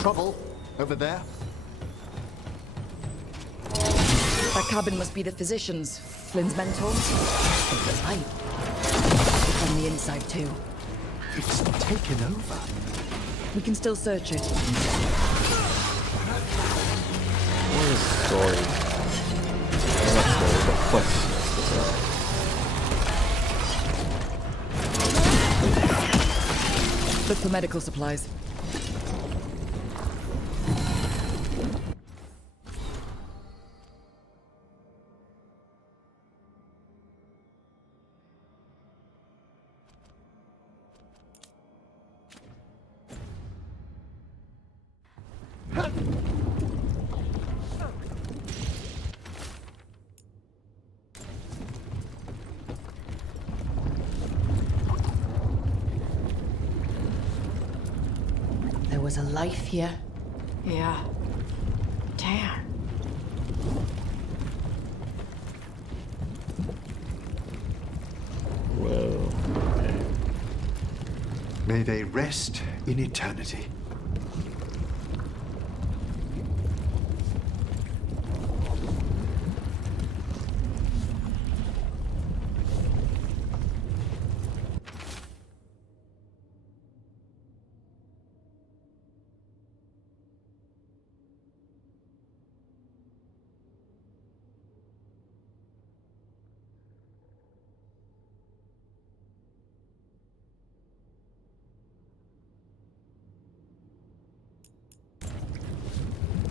Trouble over there? That cabin must be the physician's. Flynn's mentor. The light. It's on the inside too. It's taken over. We can still search it. What is story? Not story, but quest. Look for medical supplies. There was a life here. Yeah. Damn. Whoa. Okay. May they rest in eternity.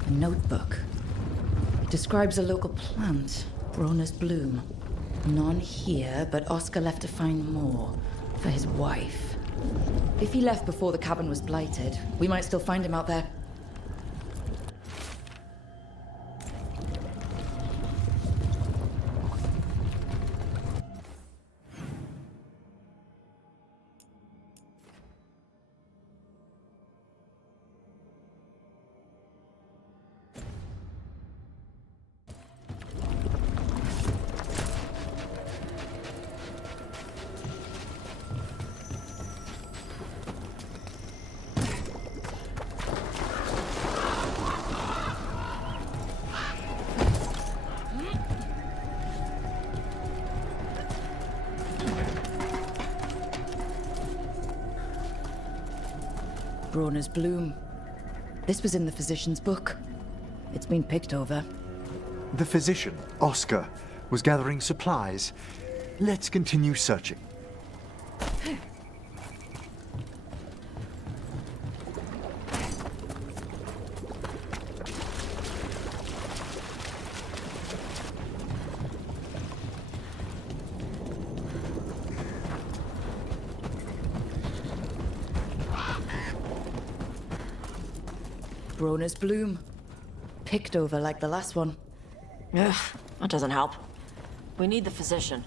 A notebook. Describes a local plant, Broner's bloom. None here, but Oscar left to find more. For his wife. If he left before the cabin was blighted, we might still find him out there. Broner's bloom. This was in the physician's book. It's been picked over. The physician, Oscar, was gathering supplies. Let's continue searching. Broner's bloom. Picked over like the last one. Ugh, that doesn't help. We need the physician.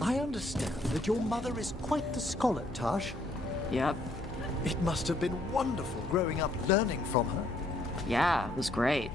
I understand that your mother is quite the scholar, Tash. Yep. It must have been wonderful growing up learning from her. Yeah, it was great.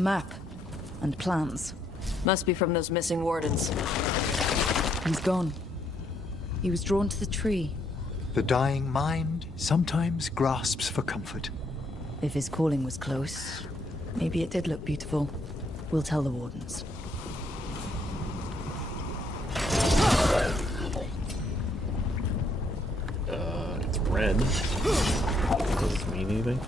A map. And plans. Must be from those missing wardens. He's gone. He was drawn to the tree. The dying mind sometimes grasps for comfort. If his calling was close, maybe it did look beautiful. We'll tell the wardens. It's red. Does this mean anything?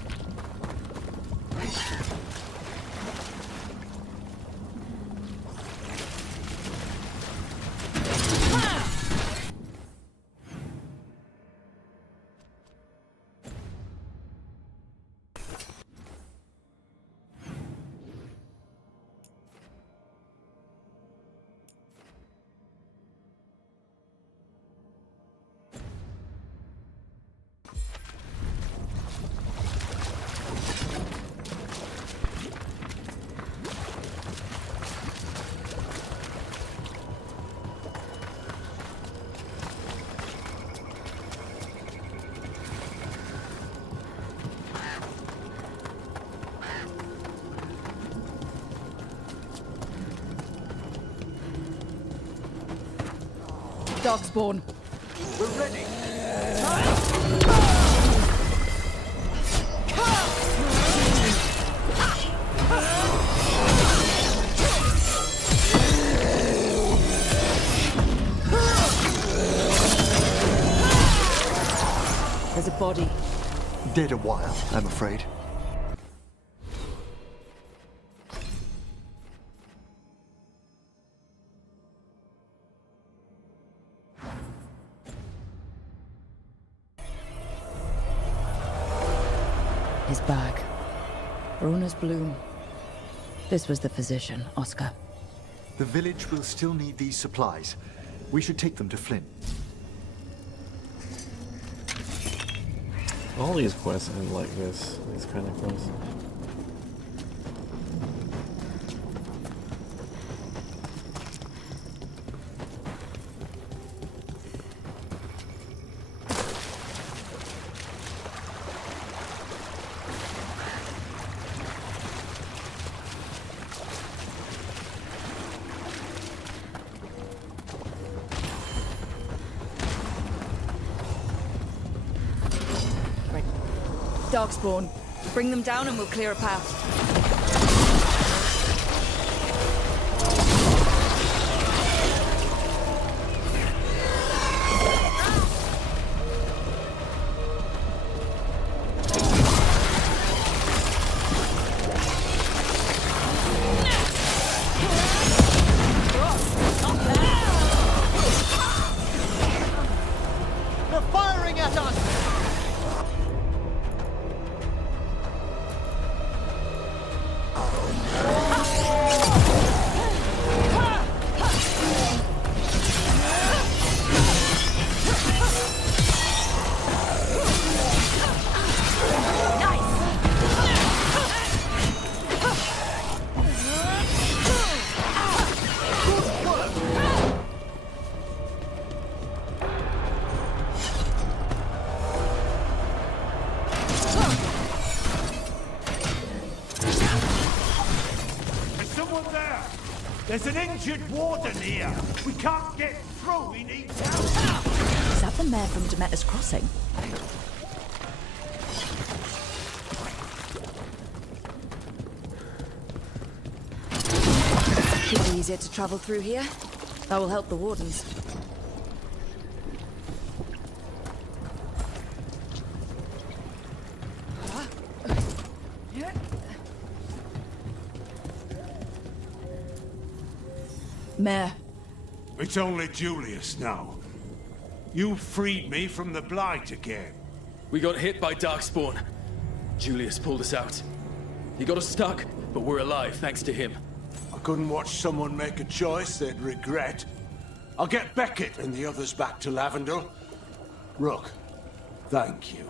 Darkspawn. We're ready. There's a body. Dead a while, I'm afraid. His bag. Rona's bloom. This was the physician, Oscar. The village will still need these supplies. We should take them to Flynn. All these quests end like this. These kind of quests. Darkspawn. Bring them down and we'll clear a path. They're firing at us! There's an injured warden here. We can't get through. We need help. Is that the mayor from Demeter's Crossing? Should be easier to travel through here. That will help the wardens. Mayor. It's only Julius now. You freed me from the Blight again. We got hit by Darkspawn. Julius pulled us out. He got us stuck, but we're alive thanks to him. I couldn't watch someone make a choice they'd regret. I'll get Beckett and the others back to Lavendel. Rook, thank you.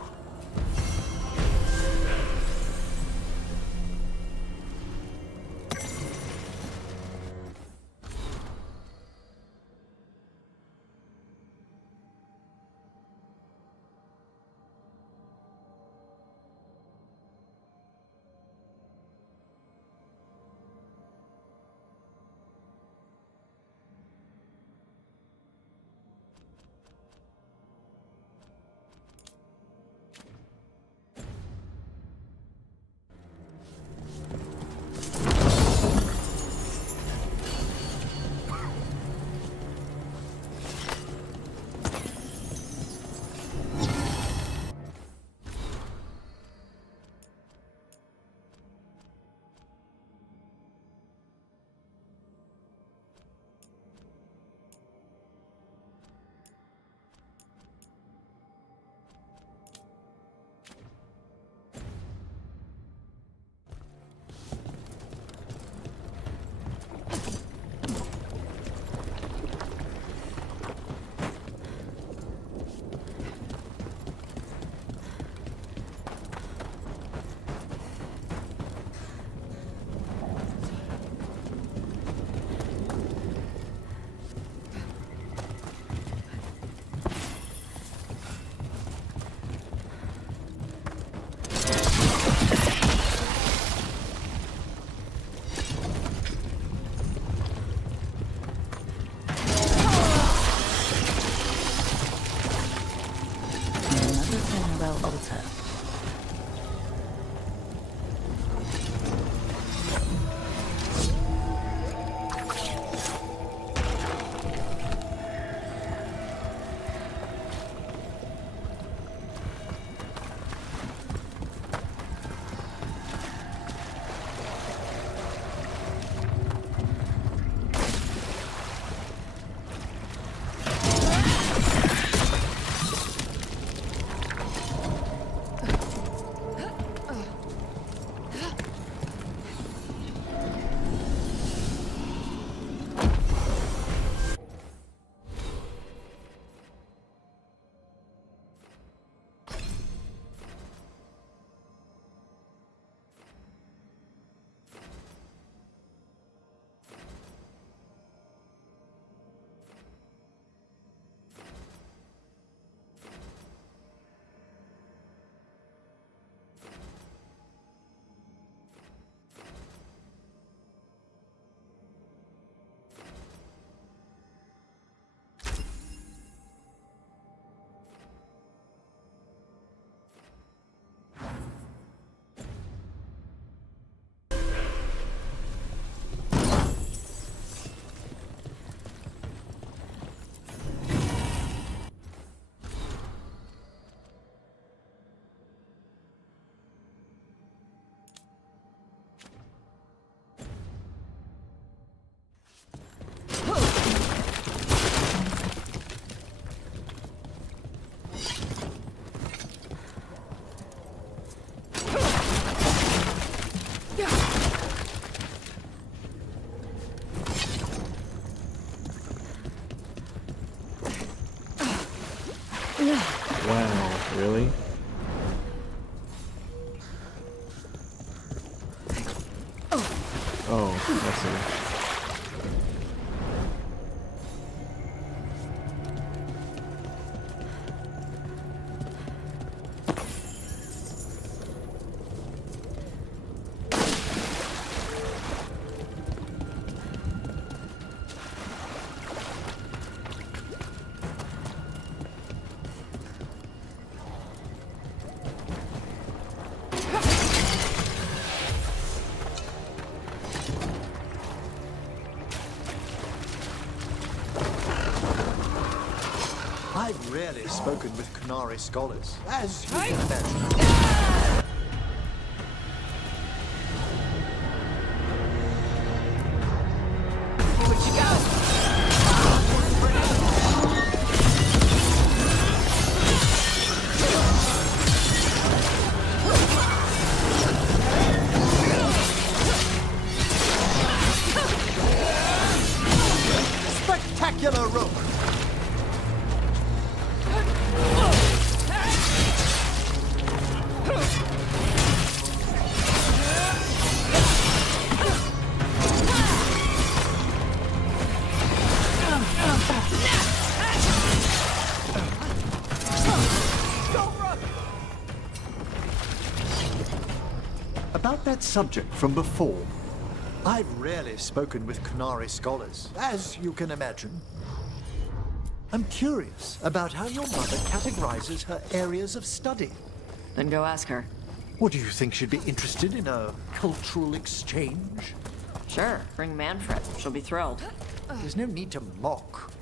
Really? Oh, I see. I've rarely spoken with Qunari scholars, as you can imagine. Spectacular rook! About that subject from before, I've rarely spoken with Qunari scholars, as you can imagine. I'm curious about how your mother categorizes her areas of study. Then go ask her. What, do you think she'd be interested in a cultural exchange? Sure, bring Manfred. She'll be thrilled. There's no need to mock.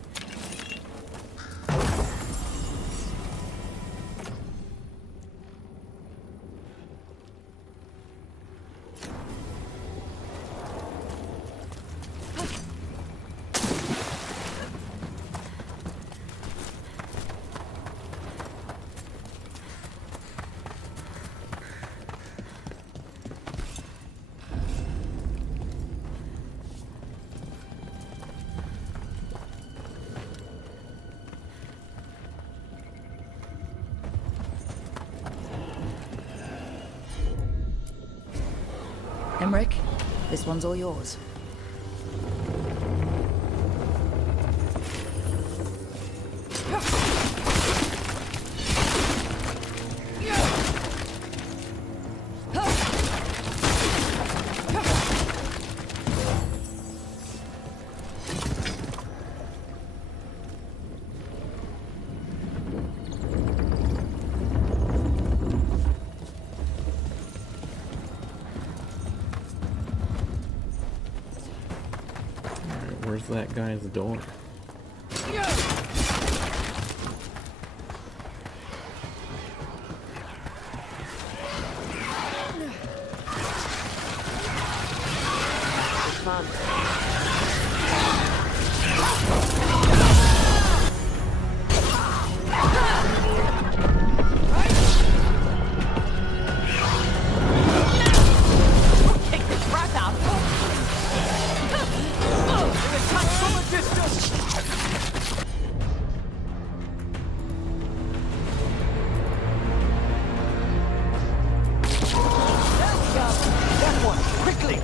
Emmerich, this one's all yours. Where's that guy's daughter? It's fun. Take this breath out. Attack from a distance. That one, quickly.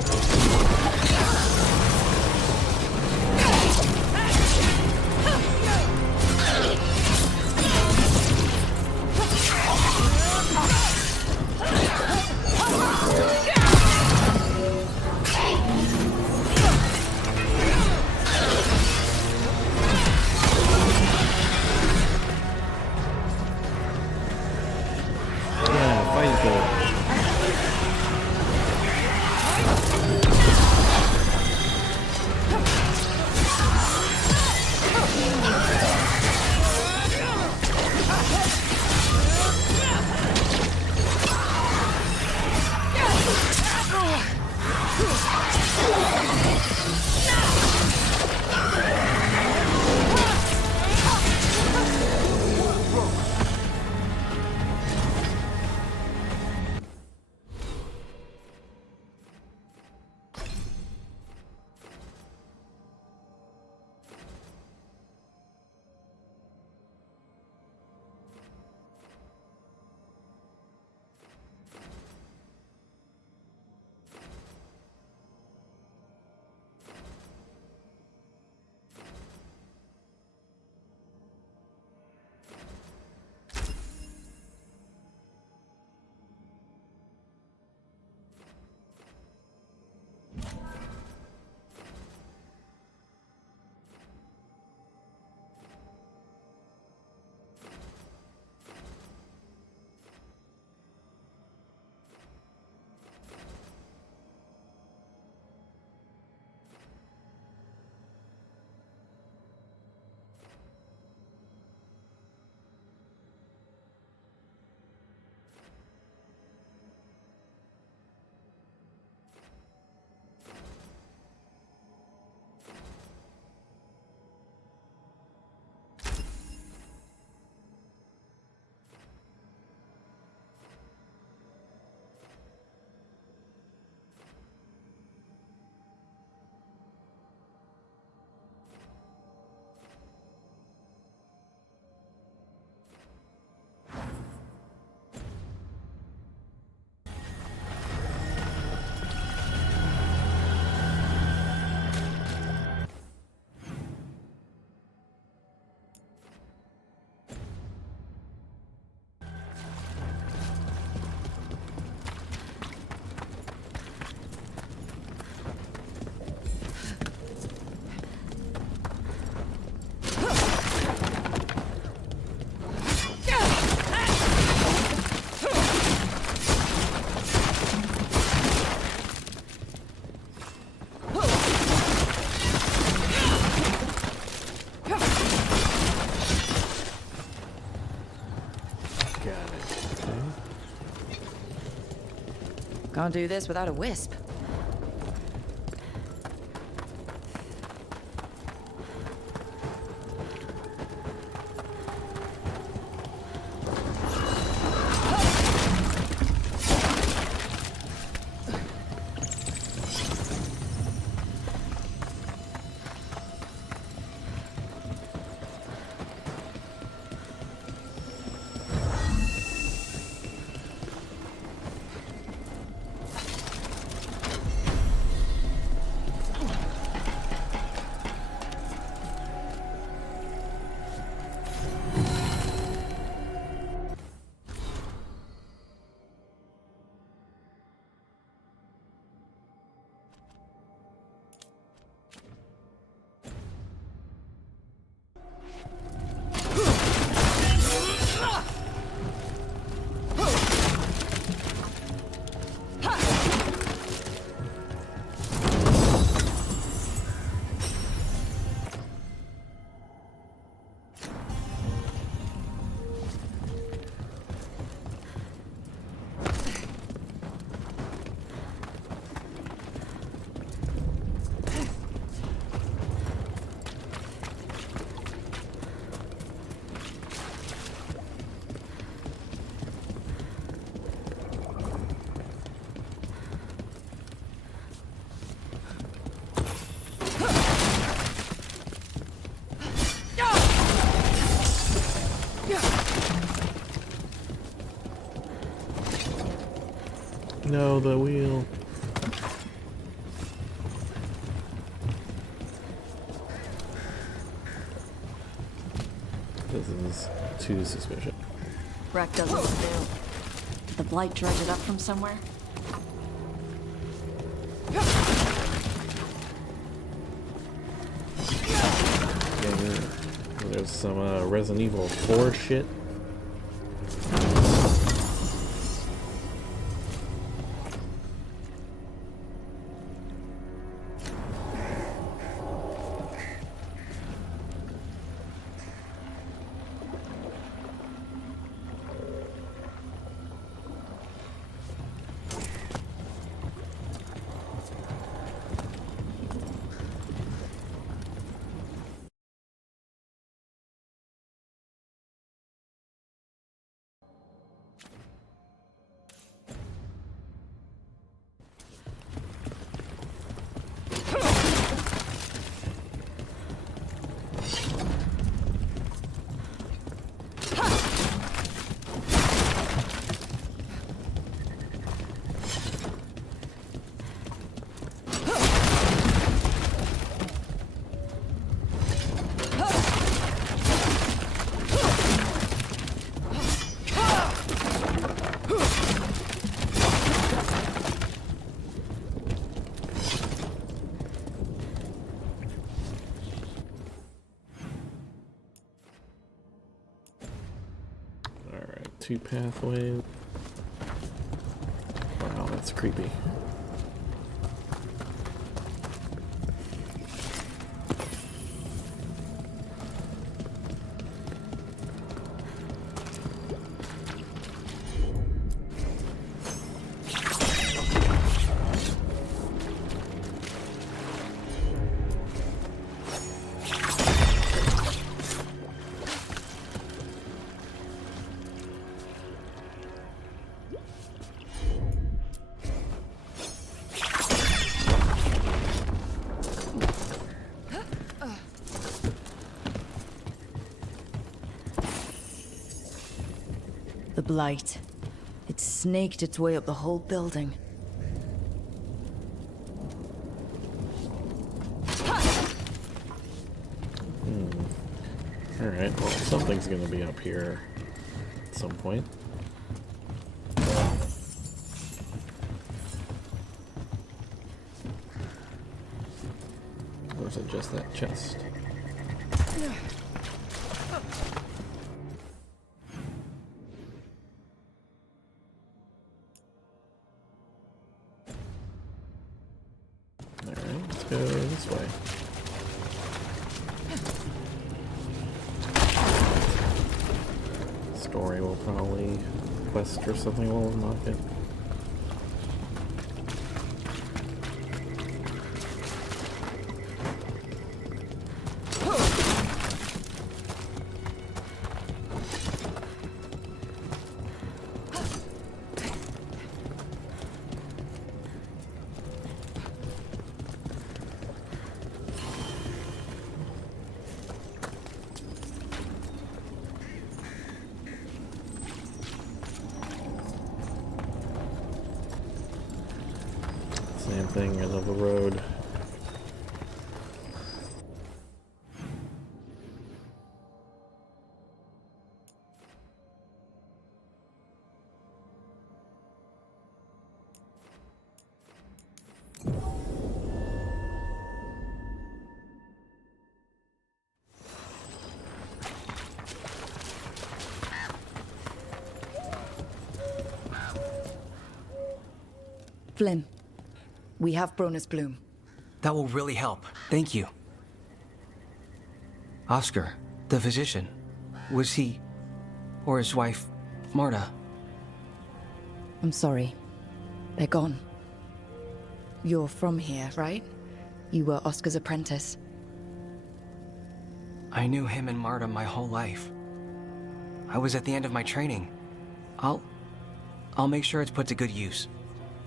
Can't do this without a wisp. No, the wheel. This is too suspicious. Wreck doesn't look new. Did the Blight dredge it up from somewhere? Yeah, there's some Resident Evil 4 shit. Two pathways. Wow, that's creepy. The Blight. It snaked its way up the whole building. Alright, well, something's gonna be up here at some point. Or is it just that chest? Alright, let's go this way. Story will probably quest or something will unlock it. thing, another road. Flynn, we have Bronus Bloom. That will really help. Thank you. Oscar, the physician, was he, or his wife, Marta? I'm sorry. They're gone. You're from here, right? You were Oscar's apprentice. I knew him and Marta my whole life. I was at the end of my training. I'll make sure it's put to good use.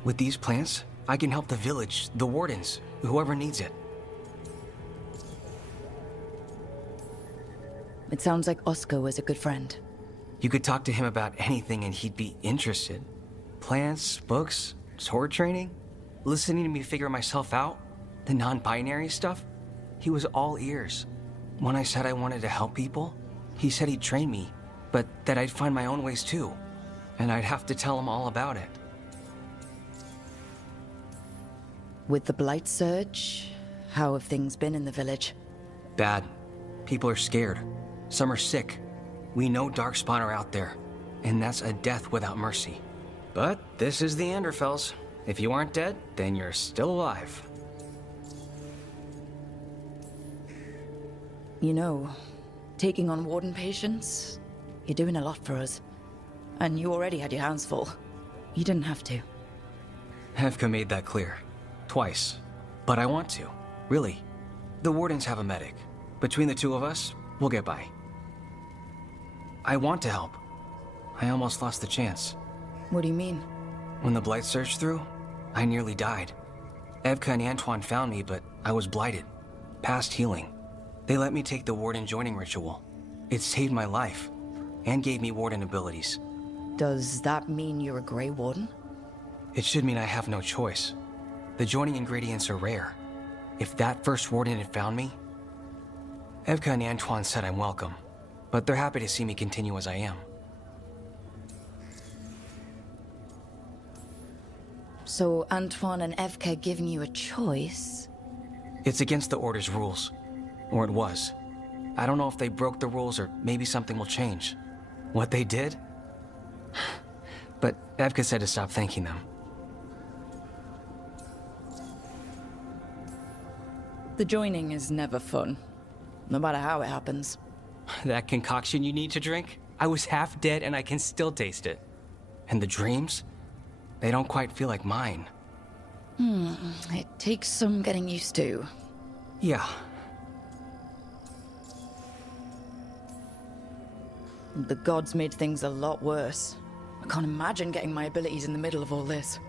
With these plants, I can help the village, the wardens, whoever needs it. It sounds like Oscar was a good friend. You could talk to him about anything and he'd be interested. Plants, books, sword training, listening to me figure myself out, the non-binary stuff. He was all ears. When I said I wanted to help people, he said he'd train me, but that I'd find my own ways too. And I'd have to tell him all about it. With the Blight Surge, how have things been in the village? Bad. People are scared. Some are sick. We know Darkspawn are out there, and that's a death without mercy. But this is the Anderfells. If you aren't dead, then you're still alive. You know, taking on warden patients, you're doing a lot for us. And you already had your hands full. You didn't have to. Hevka made that clear. Twice. But I want to. Really. The wardens have a medic. Between the two of us, we'll get by. I want to help. I almost lost the chance. What do you mean? When the Blight surged through, I nearly died. Evka and Antoine found me, but I was blighted. Past healing. They let me take the warden joining ritual. It saved my life, and gave me warden abilities. Does that mean you're a Grey Warden? It should mean I have no choice. The joining ingredients are rare. If that first warden had found me... Evka and Antoine said I'm welcome, but they're happy to see me continue as I am. So Antoine and Evka giving you a choice? It's against the Order's rules. Or it was. I don't know if they broke the rules or maybe something will change. What they did? But Evka said to stop thanking them. The joining is never fun, no matter how it happens. That concoction you need to drink? I was half dead and I can still taste it. And the dreams? They don't quite feel like mine. It takes some getting used to. Yeah. The gods made things a lot worse. I can't imagine getting my abilities in the middle of all this.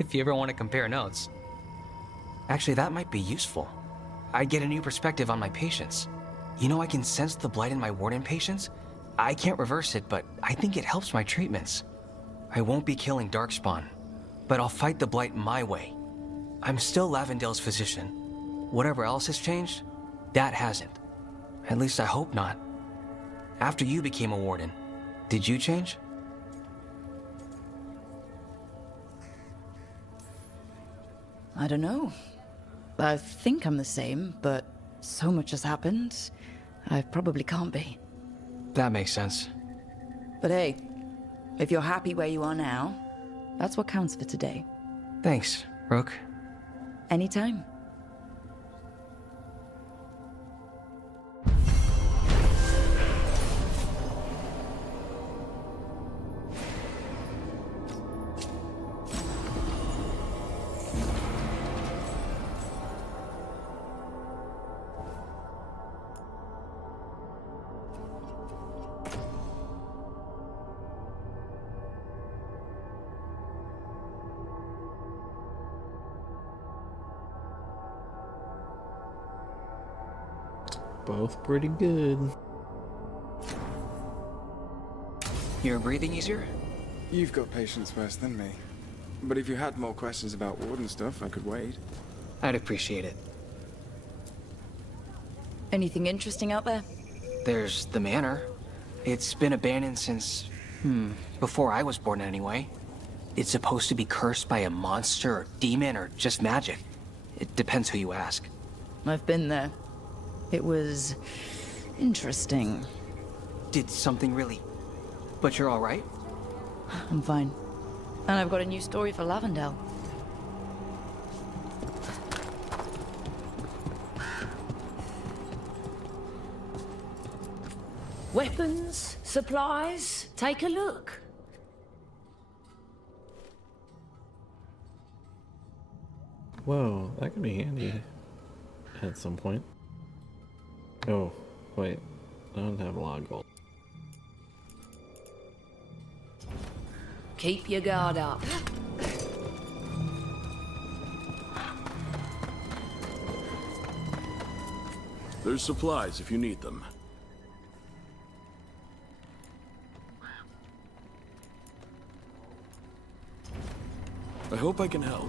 If you ever want to compare notes. Actually, that might be useful. I'd get a new perspective on my patients. You know, I can sense the blight in my warden patients. I can't reverse it, but I think it helps my treatments. I won't be killing Darkspawn, but I'll fight the blight my way. I'm still Lavendale's physician. Whatever else has changed, that hasn't. At least I hope not. After you became a warden, did you change? I don't know. I think I'm the same, but so much has happened, I probably can't be. That makes sense. But hey, if you're happy where you are now, that's what counts for today. Thanks, Rook. Anytime. Both pretty good. You're breathing easier? You've got patience worse than me. But if you had more questions about Warden stuff, I could wait. I'd appreciate it. Anything interesting out there? There's the manor. It's been abandoned since, before I was born anyway. It's supposed to be cursed by a monster or demon or just magic. It depends who you ask. I've been there. It was interesting. Did something really... But you're all right? I'm fine. And I've got a new story for Lavendel. Weapons, supplies, take a look. Whoa, that could be handy at some point. Oh, wait. I don't have a lot of gold. Keep your guard up. There's supplies if you need them. I hope I can help.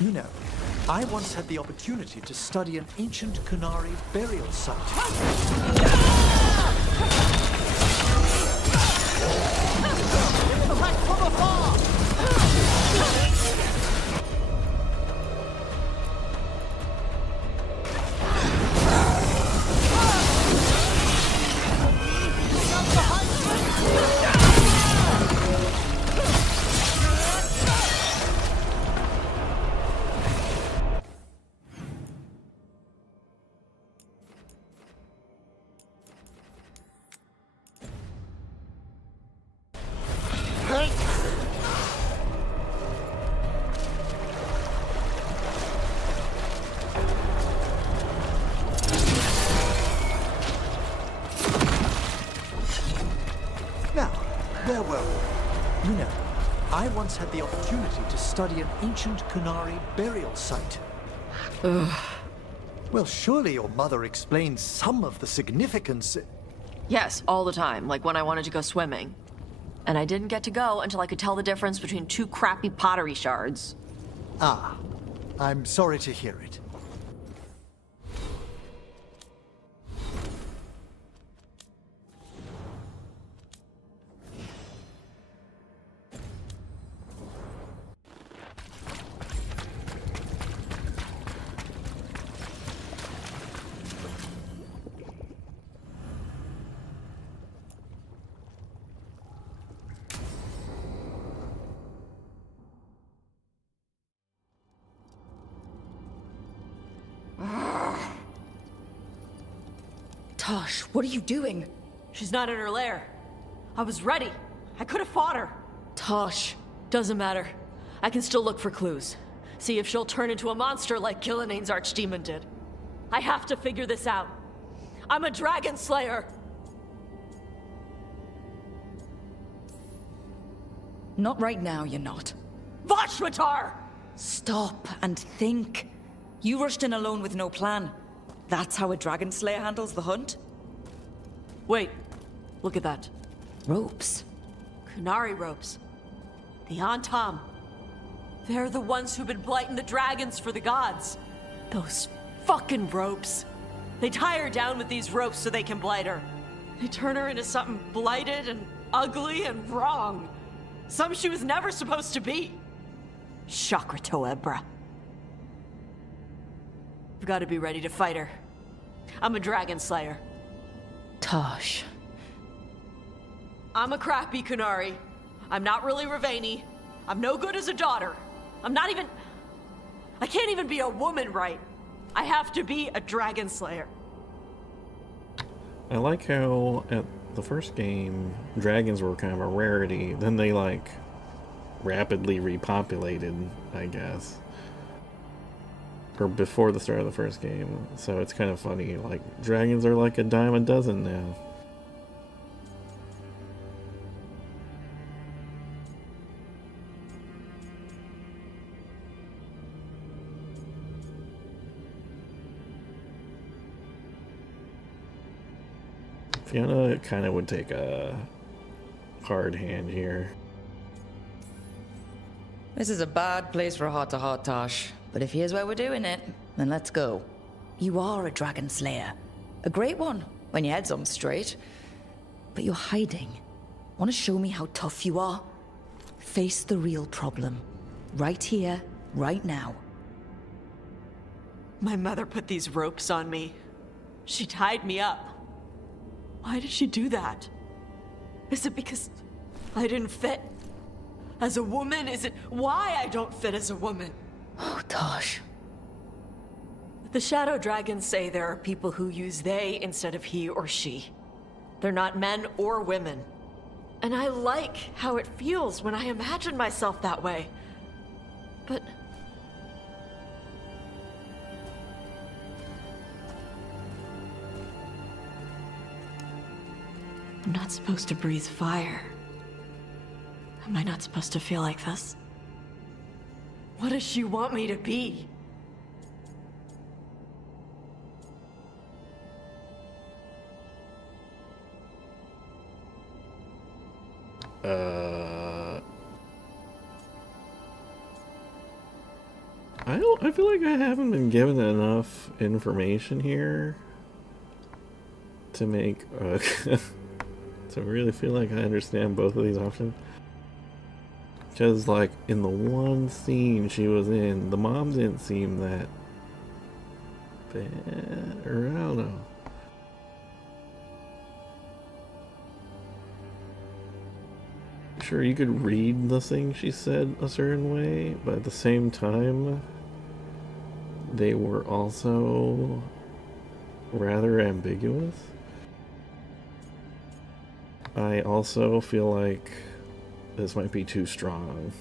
You know, I once had the opportunity to study an ancient Qunari burial site. Now, where were we? You know, I once had the opportunity to study an ancient Qunari burial site. Well, surely your mother explained some of the significance. Yes, all the time, like when I wanted to go swimming. And I didn't get to go until I could tell the difference between two crappy pottery shards. Ah, I'm sorry to hear it. Tosh, what are you doing? She's not in her lair. I was ready. I could have fought her. Tosh. Doesn't matter. I can still look for clues. See if she'll turn into a monster like Gillian's archdemon did. I have to figure this out. I'm a dragon slayer. Not right now, you're not. Vashmatar! Stop and think. You rushed in alone with no plan. That's how a dragon slayer handles the hunt? Wait. Look at that. Ropes. Qunari ropes. The Antam. They're the ones who've been blighting the dragons for the gods. Those fucking ropes. They tie her down with these ropes so they can blight her. They turn her into something blighted and ugly and wrong. Something she was never supposed to be. Chakra Toebra. I've got to be ready to fight her. I'm a dragon slayer. Tosh. I'm a crappy Qunari. I'm not really Ravani. I'm no good as a daughter. I'm not even... I can't even be a woman right. I have to be a dragon slayer. I like how at the first game, dragons were kind of a rarity. Then they, like, rapidly repopulated, I guess. Or before the start of the first game. So it's kind of funny. Like, dragons are like a dime a dozen now. Fiona kind of would take a hard hand here. This is a bad place for a heart-to-heart, Tosh. But if here's where we're doing it, then let's go. You are a dragon slayer. A great one, when your head's on straight. But you're hiding. Want to show me how tough you are? Face the real problem. Right here, right now. My mother put these ropes on me. She tied me up. Why did she do that? Is it because I didn't fit as a woman? Is it why I don't fit as a woman? Oh, Tosh. The Shadow Dragons say there are people who use they instead of he or she. They're not men or women. And I like how it feels when I imagine myself that way. But I'm not supposed to breathe fire. Am I not supposed to feel like this? What does she want me to be? I feel like I haven't been given enough information here to make to really feel like I understand both of these options. Because, like, in the one scene she was in, the mom didn't seem that bad, or I don't know. Sure, you could read the thing she said a certain way, but at the same time, they were also rather ambiguous. I also feel like this might be too strong.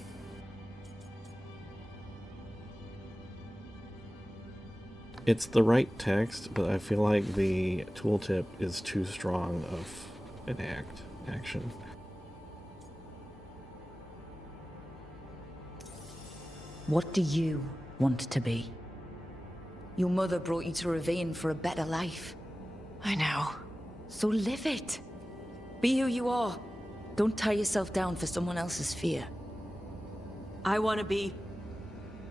It's the right text, but I feel like the tooltip is too strong of an action. What do you want to be? Your mother brought you to Ravine for a better life. I know. So live it. Be who you are. Don't tie yourself down for someone else's fear. I want to be...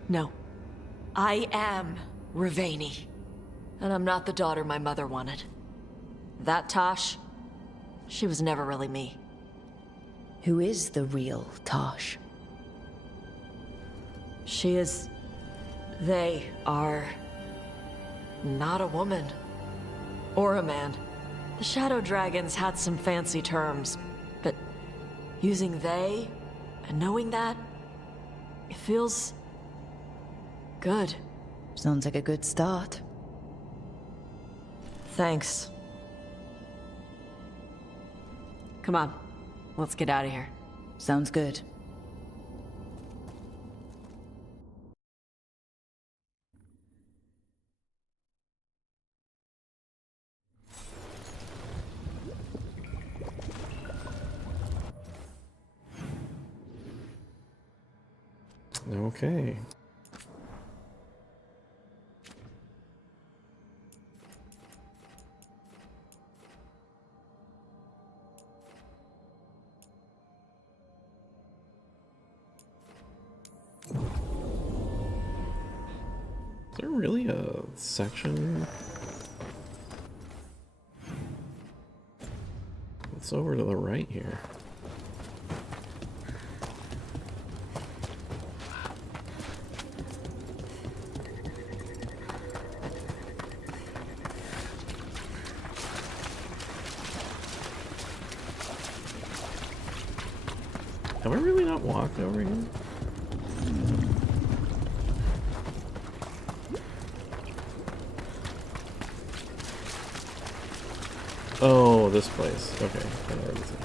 No. I am Ravani. And I'm not the daughter my mother wanted. That Tosh, she was never really me. Who is the real Tosh? She is... They are... not a woman. Or a man. The Shadow Dragons had some fancy terms, but using they and knowing that, it feels good. Sounds like a good start. Thanks. Come on, let's get out of here. Sounds good. Okay. Is there really a section? It's over to the right here. Have I really not walked over here? Oh, this place. Okay, I know where this is.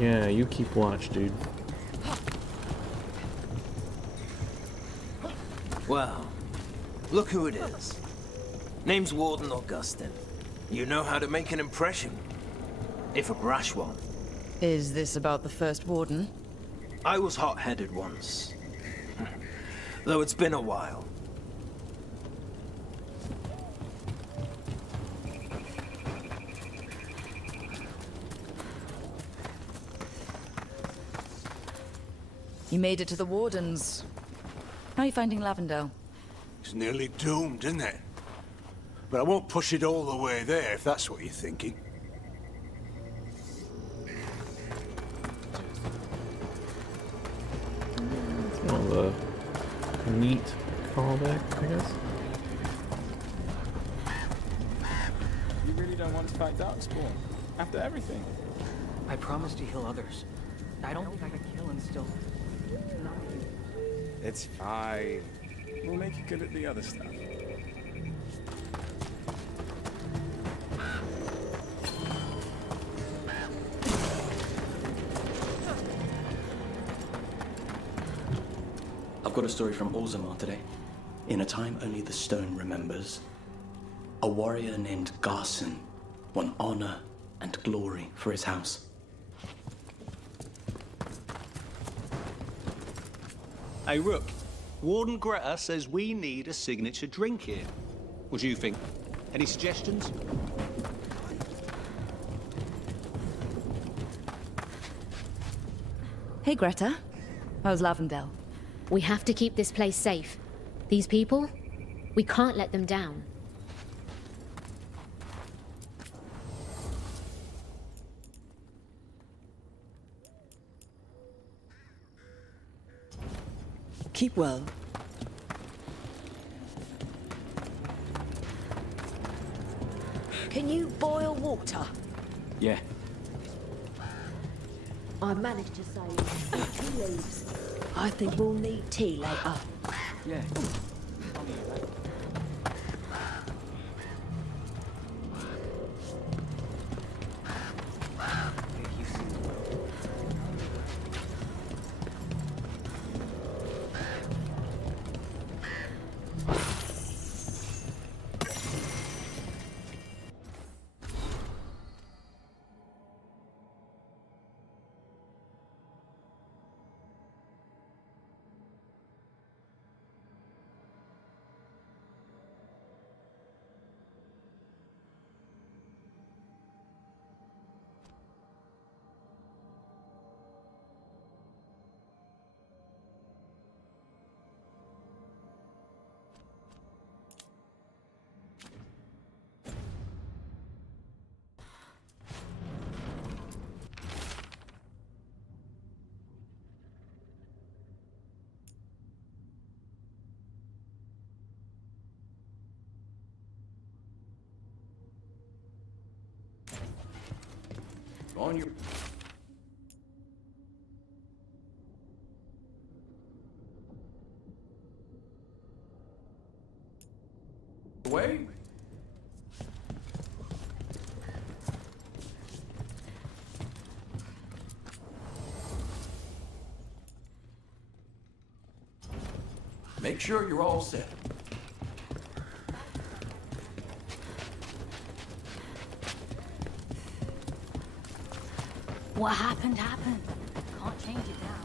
Yeah, you keep watch, dude. Well, look who it is. Name's Warden Augustin. You know how to make an impression. If a brash one. Is this about the first warden? I was hot-headed once. Though it's been a while. You made it to the wardens. How are you finding Lavendale? It's nearly doomed, isn't it? But I won't push it all the way there, if that's what you're thinking. It's one of the neat callback, I guess. You really don't want to fight Darkspawn? After everything? I promised to heal others. I don't think I could kill and still... It's fine. We'll make you good at the other stuff. I've got a story from Orzammar today. In a time only the stone remembers, a warrior named Garson won honor and glory for his house. Hey, Rook. Warden Greta says we need a signature drink here. What do you think? Any suggestions? Hey, Greta. How's Lavendale? We have to keep this place safe. These people, we can't let them down. Keep well. Can you boil water? Yeah. I managed to save 2 leaves. I think we'll need tea later. Yeah. On your... way. Make sure you're all set. What happened, happened. Can't change it now.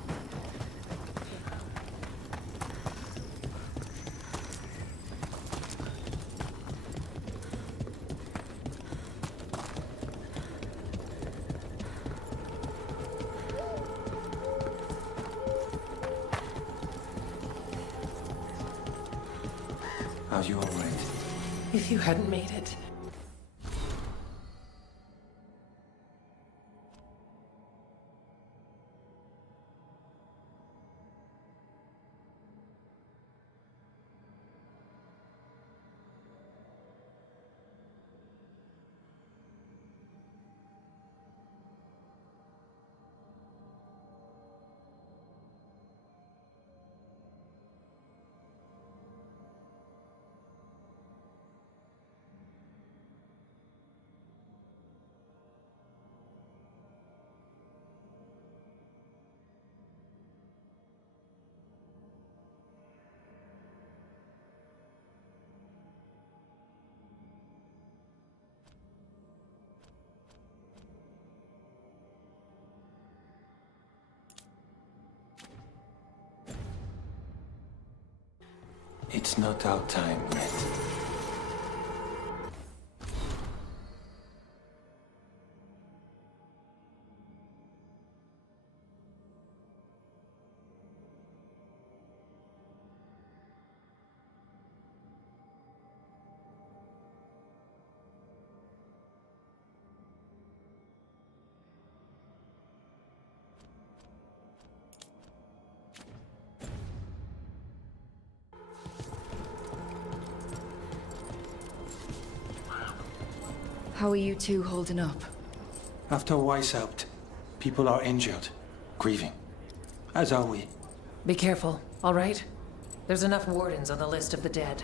How's you all right? If you hadn't made it. It's not our time yet. How are you two holding up? After Weiss helped, people are injured, grieving. As are we. Be careful, all right? There's enough wardens on the list of the dead.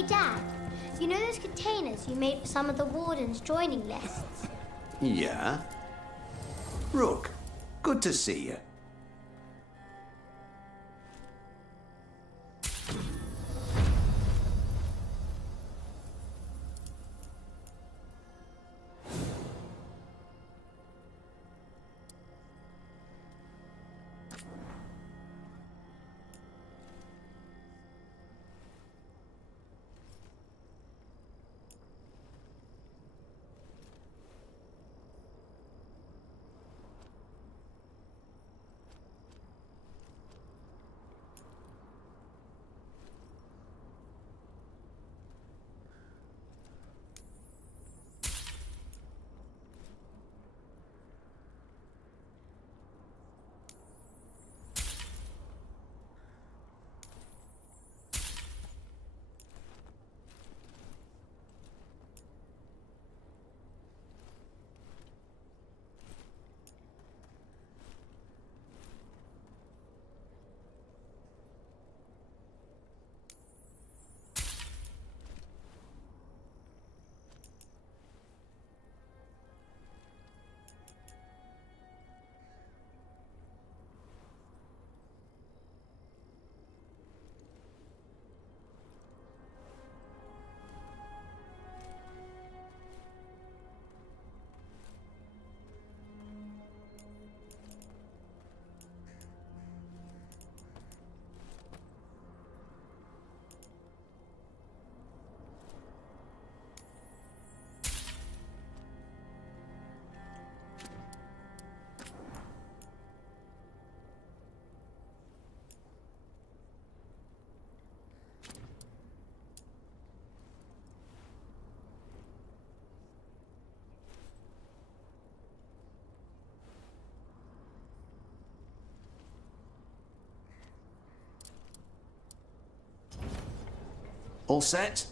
Hey, Dad. You know those containers you made for some of the wardens' joining lists? Yeah? Rook, good to see you. All set?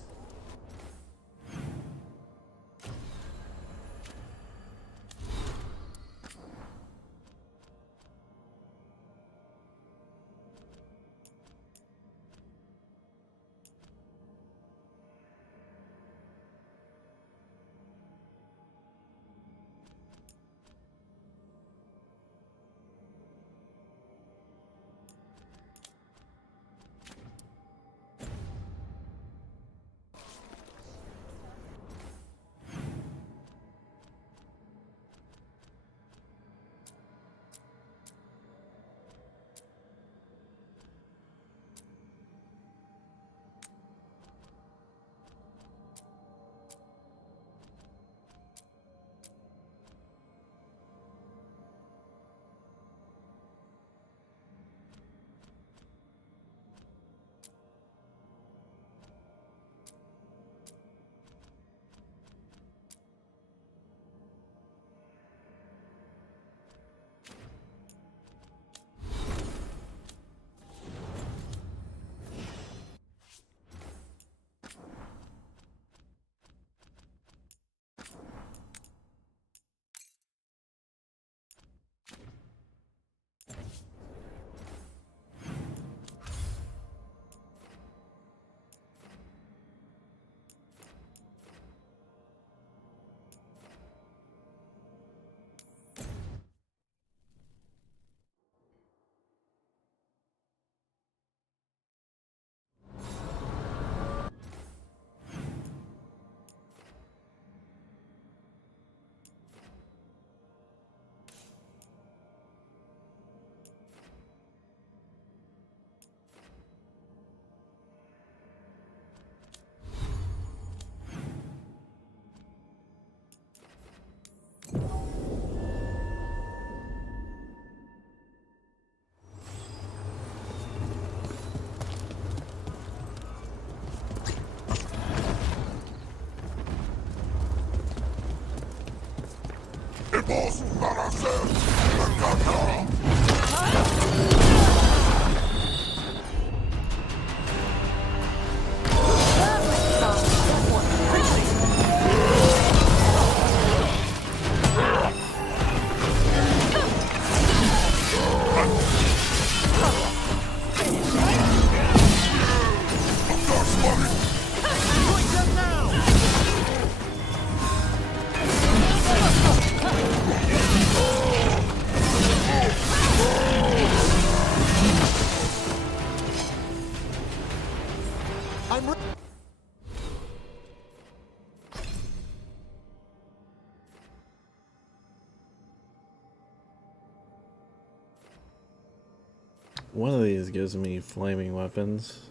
One of these gives me flaming weapons.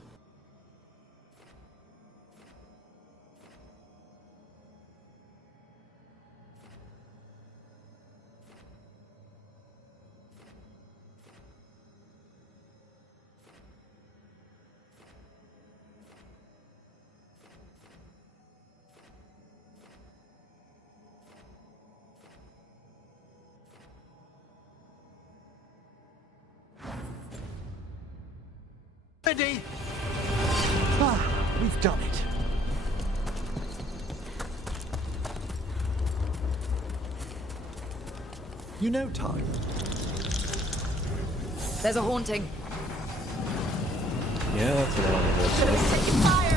Ready? Ah, we've done it. You know, Ty, There's a haunting. Yeah, that's what I wanted to say.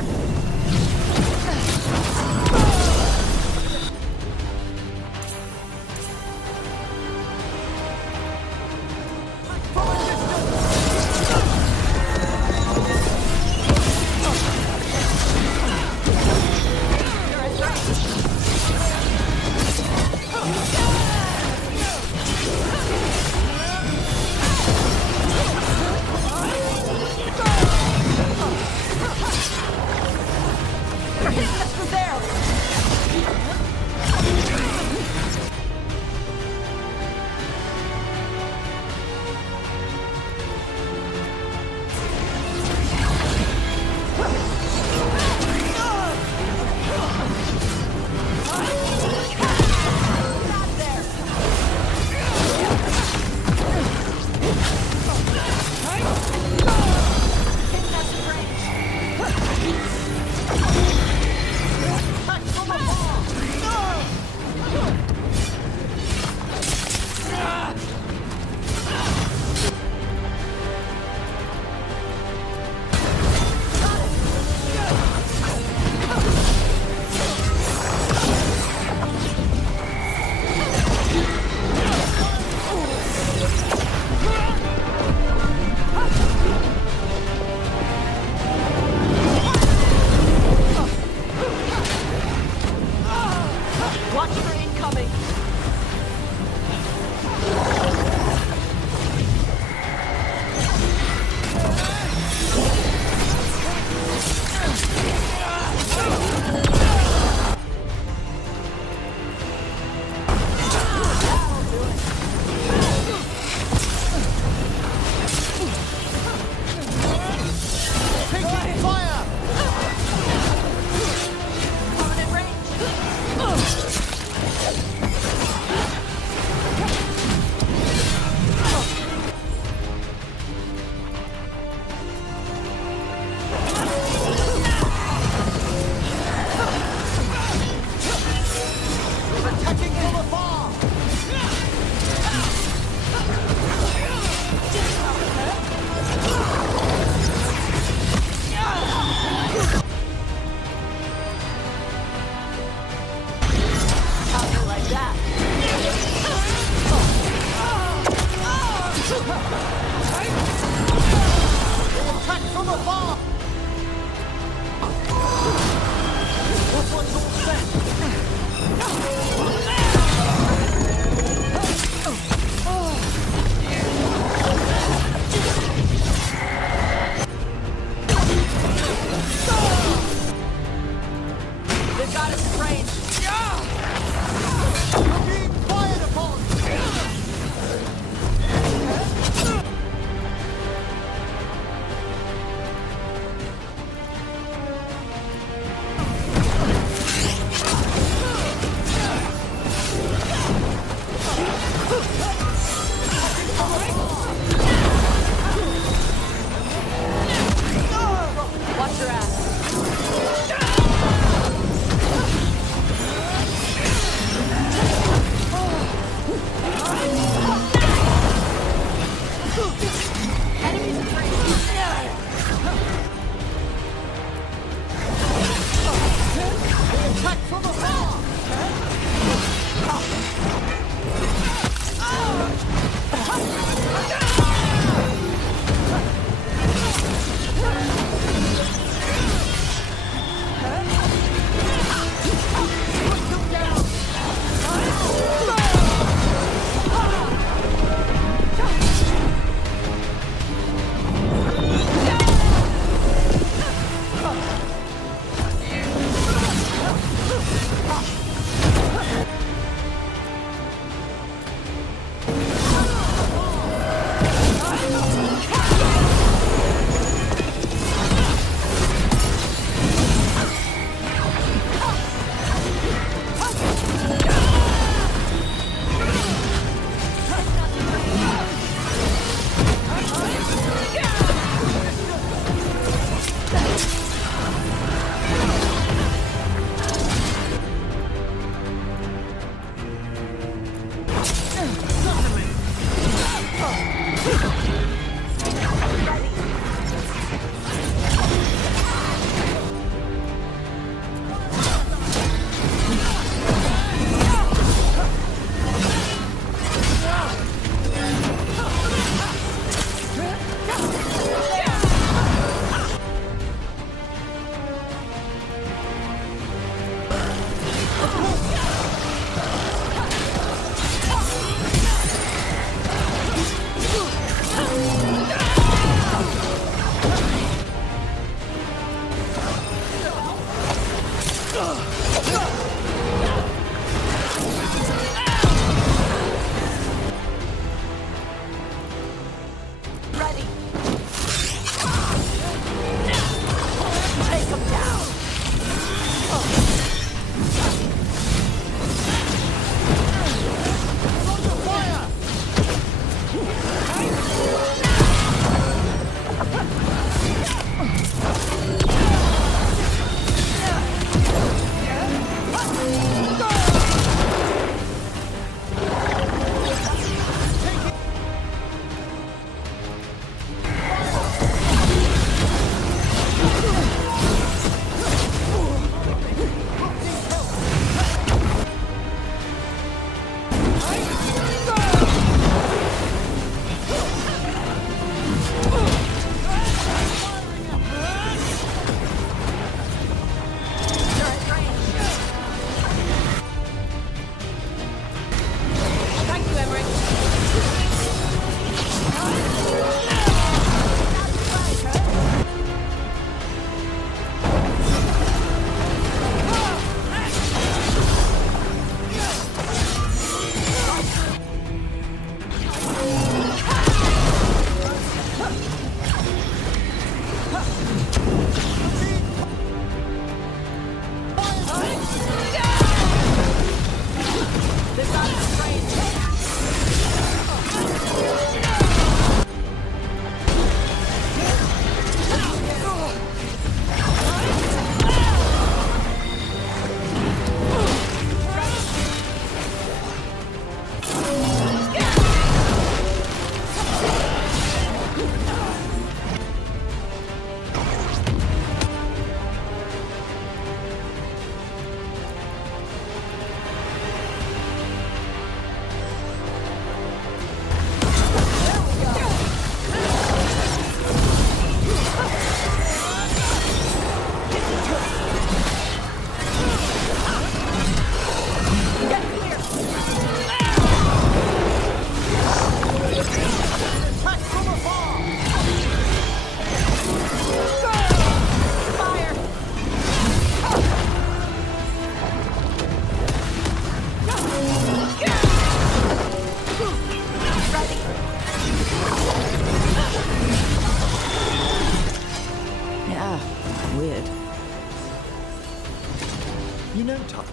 You know, Tom,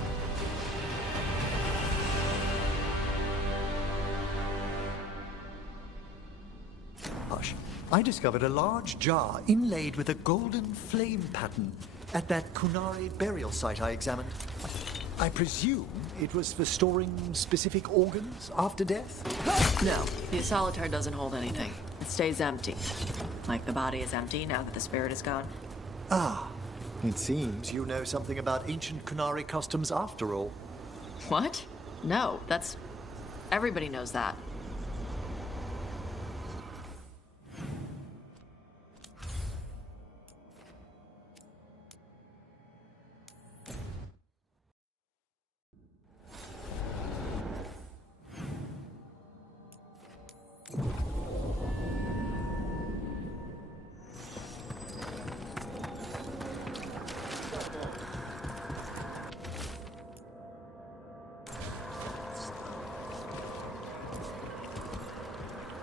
Hush. I discovered a large jar inlaid with a golden flame pattern at that Kunari burial site I examined. I presume it was for storing specific organs after death? No, the solitaire doesn't hold anything. It stays empty. Like the body is empty now that the spirit is gone. Ah, it seems you know something about ancient Kunari customs after all. What? No, that's... Everybody knows that.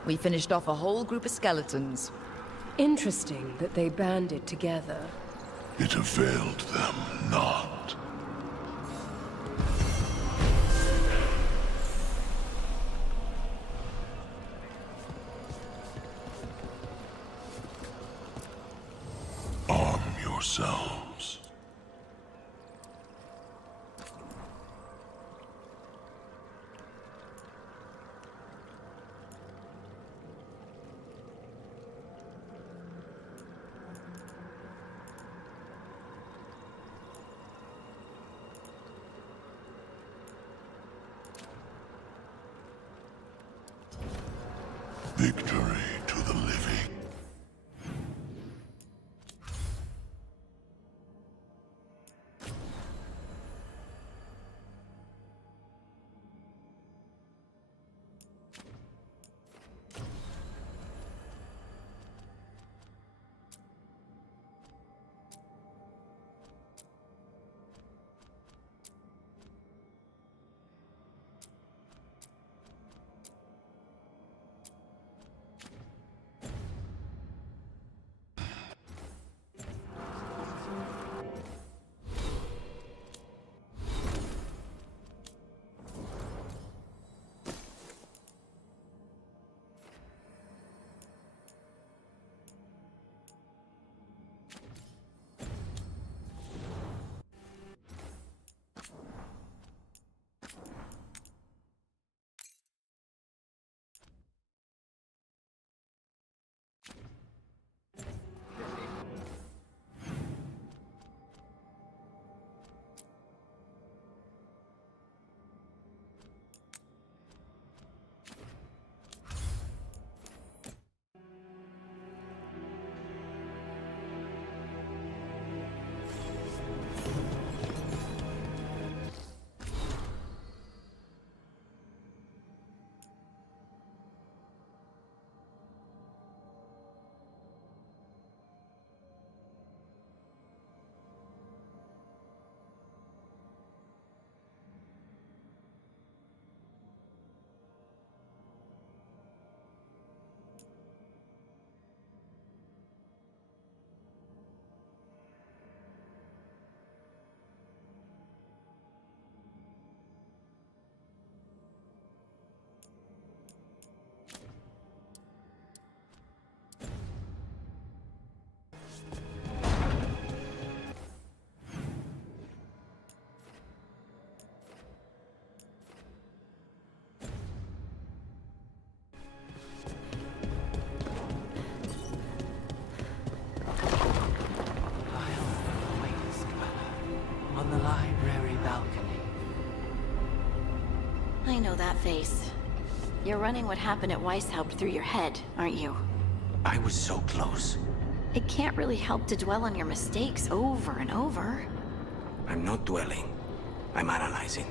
We finished off a whole group of skeletons. Interesting that they banded together. It availed them not. Arm yourselves. Victory to the living. On the library balcony. I know that face. You're running what happened at Weishaupt through your head, aren't you? I was so close. It can't really help to dwell on your mistakes over and over. I'm not dwelling. I'm analyzing.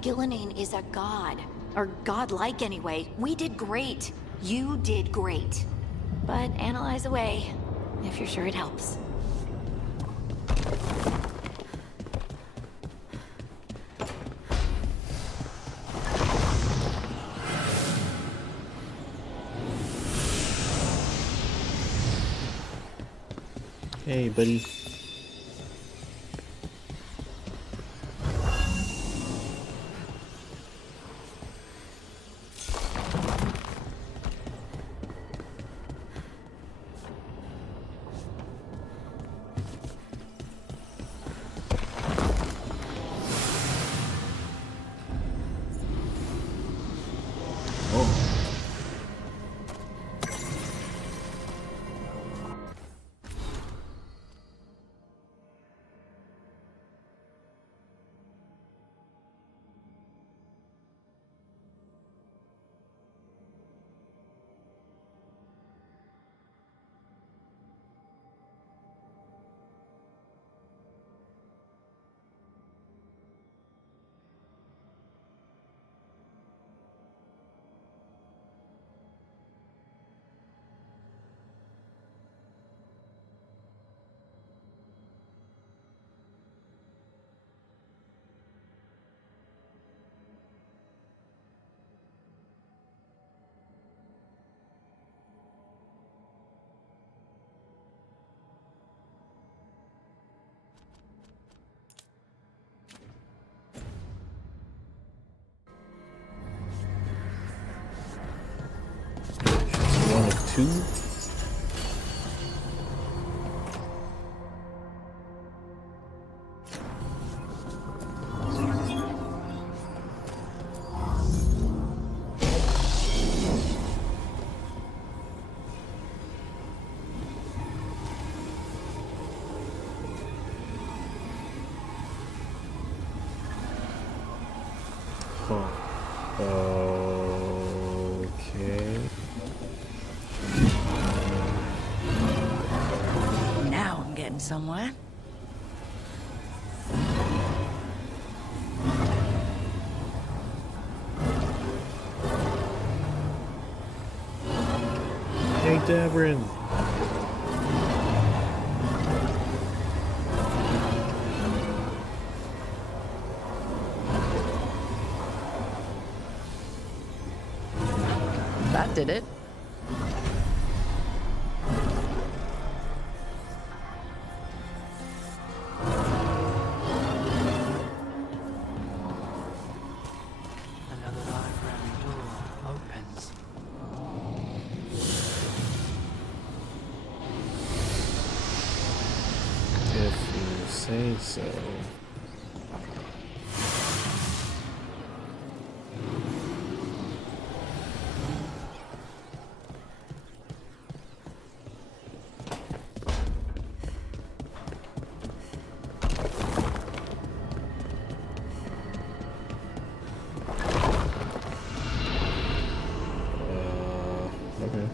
Gillenane is a god. Or godlike anyway. We did great. You did great. But analyze away, if you're sure it helps. Hey, buddy. 2? Okay. Now I'm getting somewhere. Hey, Devrin. That did it. Another library door opens. If you say so. Okay.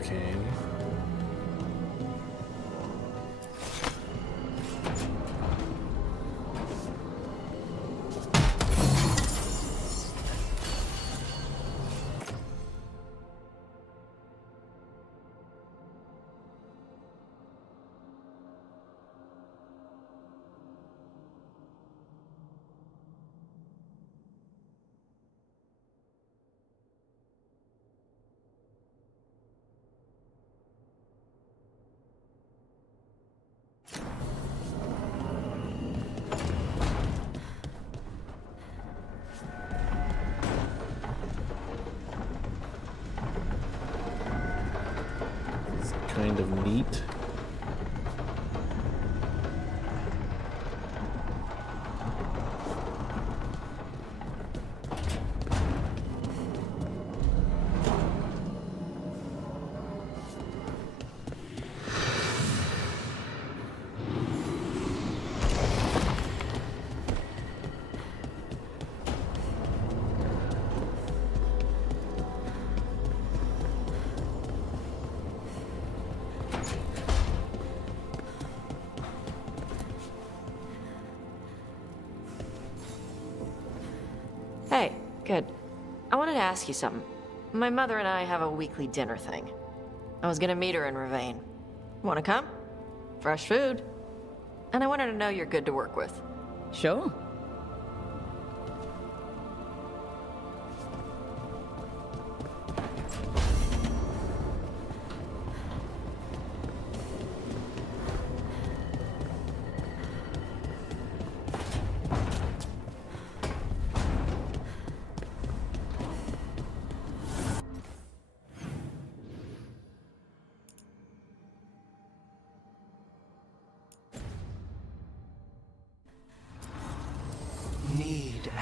Okay. It's kind of neat. Hey, good. I wanted to ask you something. My mother and I have a weekly dinner thing. I was gonna meet her in Ravane. Wanna come? Fresh food. And I wanted to know you're good to work with. Sure.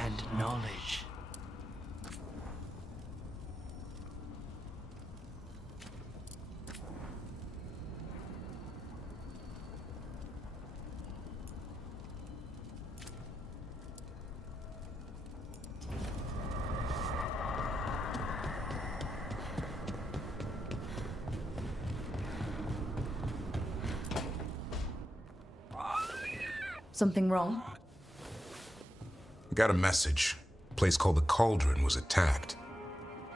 and knowledge. Something wrong? I got a message. A place called the Cauldron was attacked.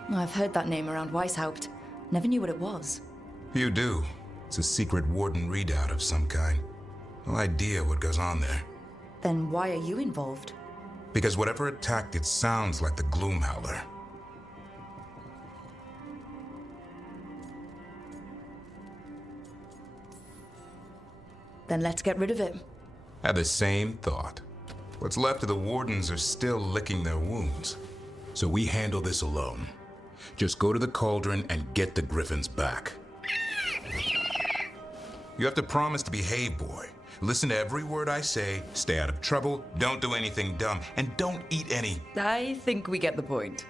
I've heard that name around Weishaupt. Never knew what it was. You do. It's a secret Warden readout of some kind. No idea what goes on there. Then why are you involved? Because whatever attacked it sounds like the Gloomhowler. Then let's get rid of it. Had the same thought. What's left of the Wardens are still licking their wounds. So we handle this alone. Just go to the Cauldron and get the Griffins back. You have to promise to behave, boy. Listen to every word I say, stay out of trouble, don't do anything dumb, and don't eat any. I think we get the point.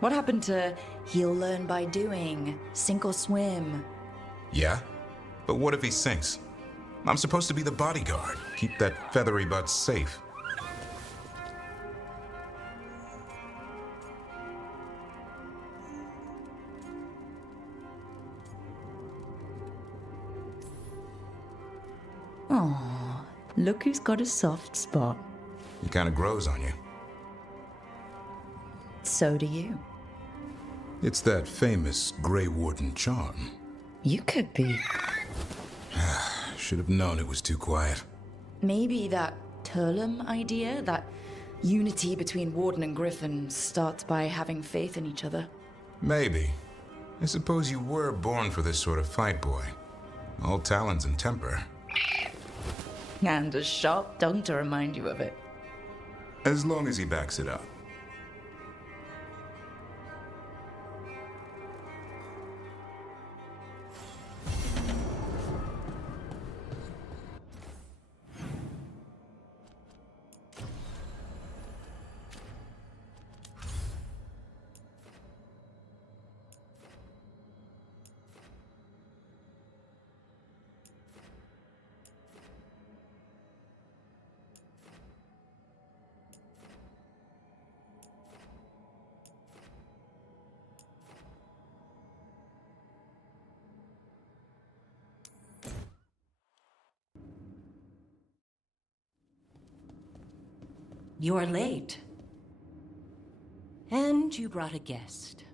What happened to he'll learn by doing, sink or swim? Yeah? But what if he sinks? I'm supposed to be the bodyguard. Keep that feathery butt safe. Oh, look who's got a soft spot. He kind of grows on you. So do you. It's that famous Grey Warden charm. You could be. Should have known it was too quiet. Maybe that Turlum idea, that unity between Warden and Griffin, starts by having faith in each other. Maybe. I suppose you were born for this sort of fight, boy. All talons and temper. And a sharp tongue to remind you of it. As long as he backs it up. You're late. And you brought a guest.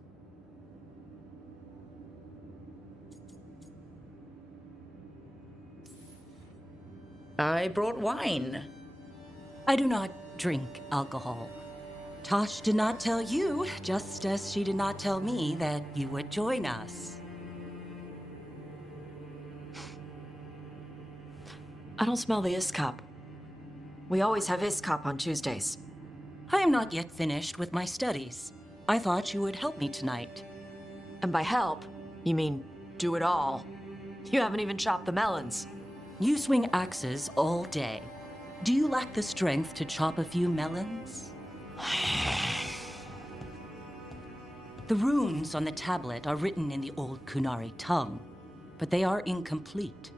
I brought wine. I do not drink alcohol. Tosh did not tell you, just as she did not tell me that you would join us. I don't smell the Iskop. We always have Iskop on Tuesdays. I am not yet finished with my studies. I thought you would help me tonight. And by help, you mean do it all. You haven't even chopped the melons. You swing axes all day. Do you lack the strength to chop a few melons? The runes on the tablet are written in the old Kunari tongue, but they are incomplete.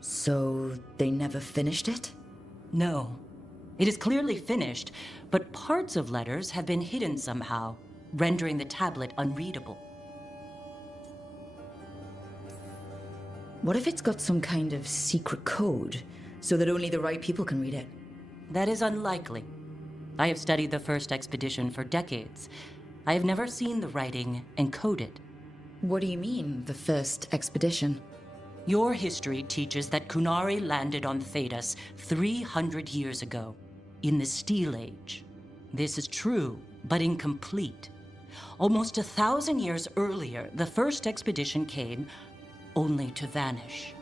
So they never finished it? No. It is clearly finished, but parts of letters have been hidden somehow, rendering the tablet unreadable. What if it's got some kind of secret code, so that only the right people can read it? That is unlikely. I have studied the first expedition for decades. I have never seen the writing encoded. What do you mean, the first expedition? Your history teaches that Kunari landed on Thedas 300 years ago, in the Steel Age. This is true, but incomplete. Almost 1,000 years earlier, the first expedition came only to vanish.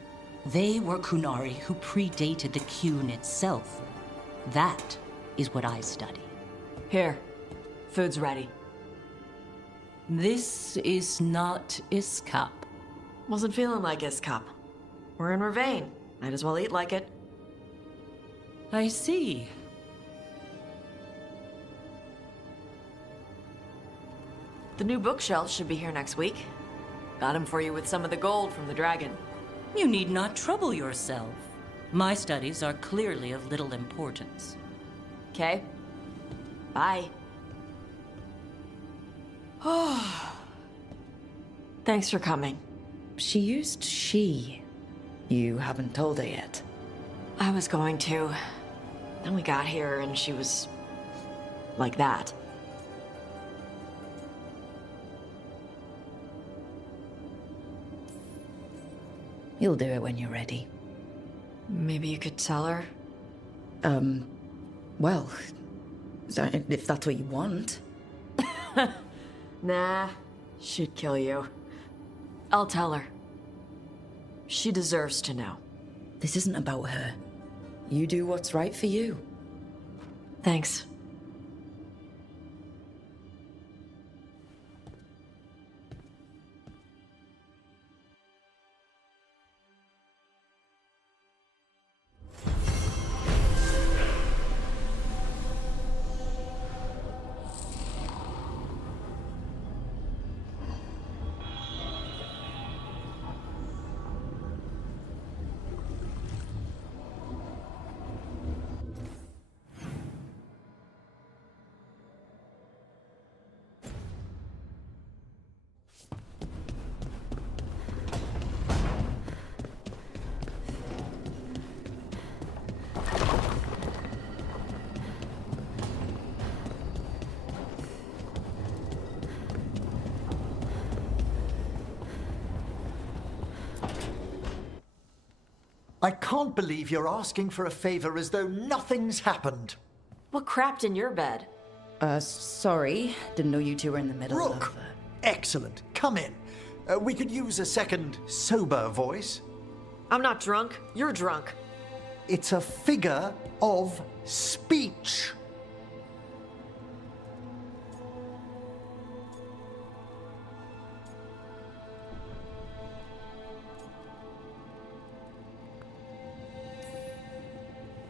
They were Kunari who predated the Qun itself. That is what I study. Here, food's ready. This is not Iskop. Wasn't feeling like Iskop. We're in Ravane. Might as well eat like it. I see. The new bookshelf should be here next week. Got him for you with some of the gold from the dragon. You need not trouble yourself. My studies are clearly of little importance. Okay. Bye. Thanks for coming. She used she. You haven't told her yet. I was going to. Then we got here and she was like that. You'll do it when you're ready. Maybe you could tell her? Well, if that's what you want. Nah, she'd kill you. I'll tell her. She deserves to know. This isn't about her. You do what's right for you. Thanks. I can't believe you're asking for a favor as though nothing's happened. What crapped in your bed? Sorry. Didn't know you two were in the middle Rook! of... Excellent. Come in. We could use a second sober voice. I'm not drunk. You're drunk. It's a figure of speech.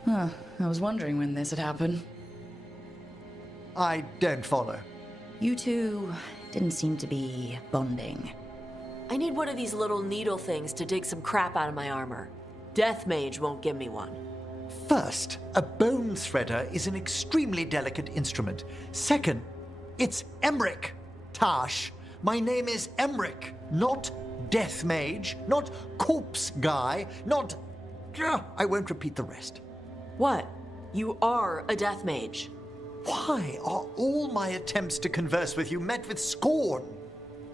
Huh. I was wondering when this had happened. I don't follow. You two didn't seem to be bonding. I need one of these little needle things to dig some crap out of my armor. Death Mage won't give me one. First, a bone threader is an extremely delicate instrument. Second, it's Emric. Tash, my name is Emric, not Death Mage, not Corpse Guy, not... I won't repeat the rest. What? You are a Death Mage. Why are all my attempts to converse with you met with scorn?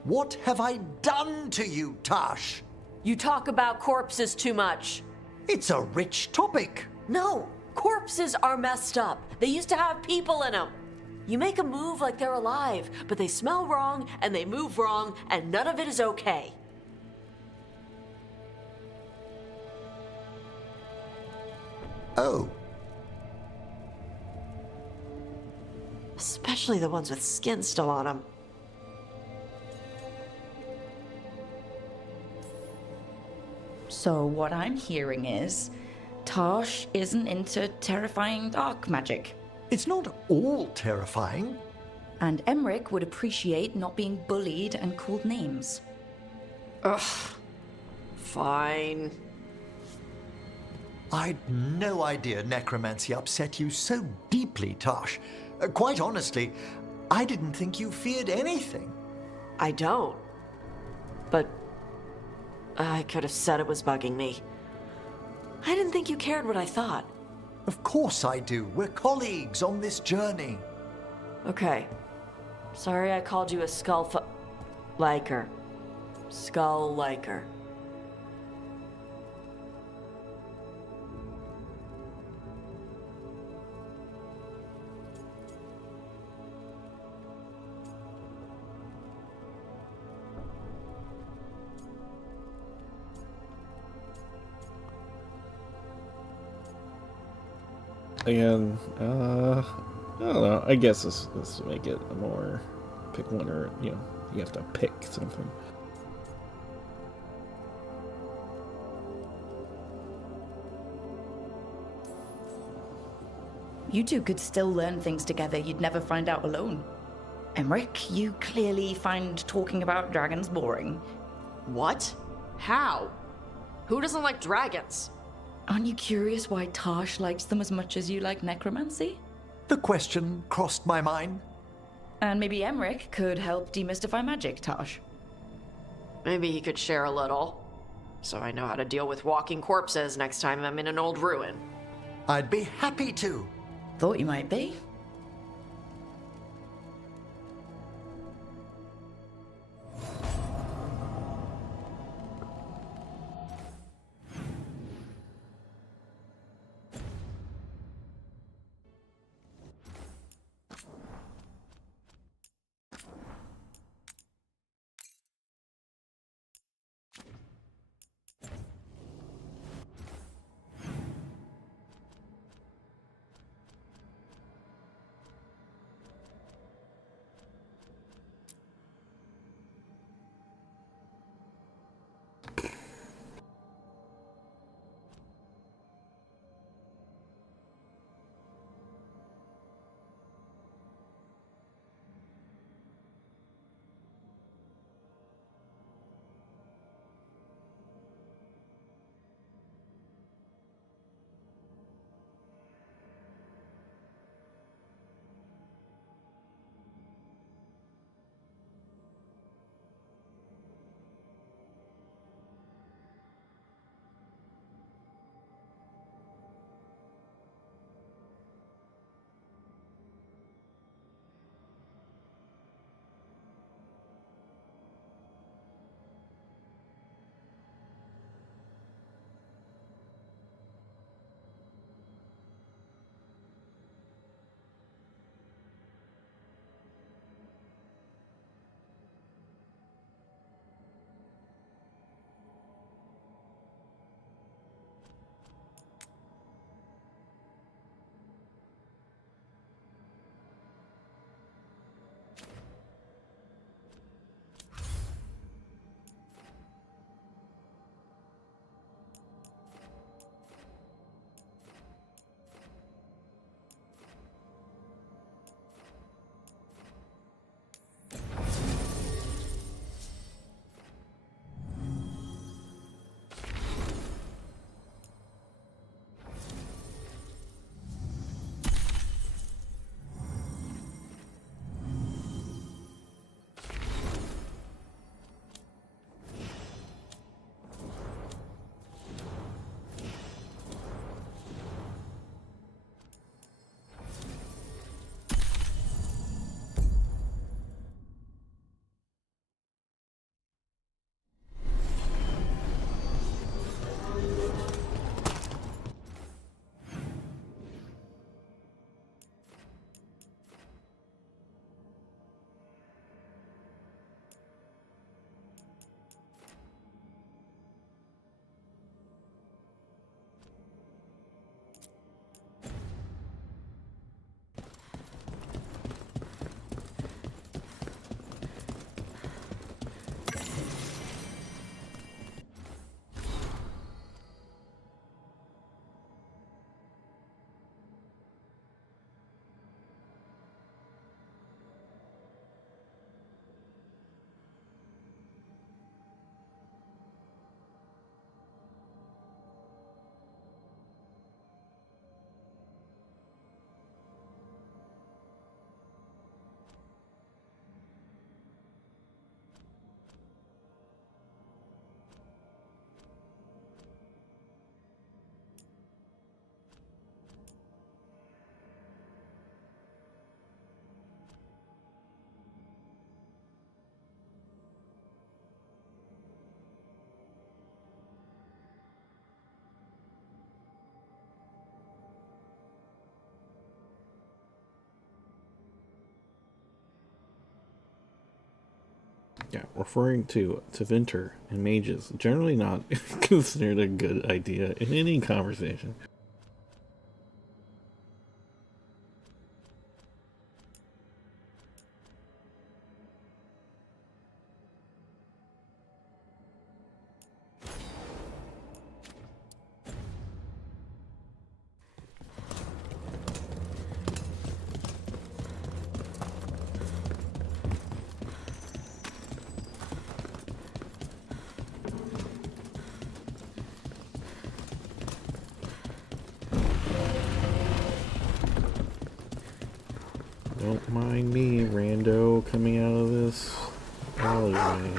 What have I done to you, Tash? You talk about corpses too much. It's a rich topic. No, corpses are messed up. They used to have people in them. You make a move like they're alive, but they smell wrong and they move wrong, and none of it is okay. Oh. Especially the ones with skin still on them. So what I'm hearing is, Tosh isn't into terrifying dark magic. It's not all terrifying. And Emric would appreciate not being bullied and called names. Ugh. Fine. I'd no idea necromancy upset you so deeply, Tosh. Quite honestly, I didn't think you feared anything. I don't. But I could have said it was bugging me. I didn't think you cared what I thought. Of course I do. We're colleagues on this journey. Okay. Sorry I called you a liker. Skull liker. Again, I don't know. I guess this will make it a more pick one, or you have to pick something. You two could still learn things together you'd never find out alone. Emmerich, you clearly find talking about dragons boring. What? How? Who doesn't like dragons? Aren't you curious why Tarsh likes them as much as you like necromancy? The question crossed my mind. And maybe Emmerich could help demystify magic, Tarsh. Maybe he could share a little, so I know how to deal with walking corpses next time I'm in an old ruin. I'd be happy to. Thought you might be. Yeah, referring to Vinter and mages, generally not considered a good idea in any conversation. Don't mind me, rando, coming out of this alleyway.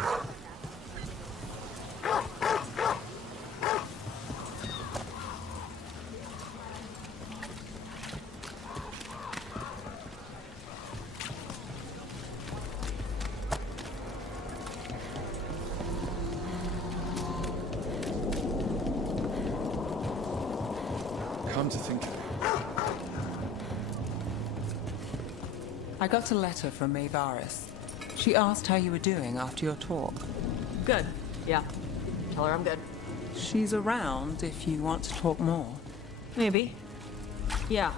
Come to think of it, I got a letter from Maevaris. She asked how you were doing after your talk. Good. Yeah. Tell her I'm good. She's around if you want to talk more. Maybe. Yeah.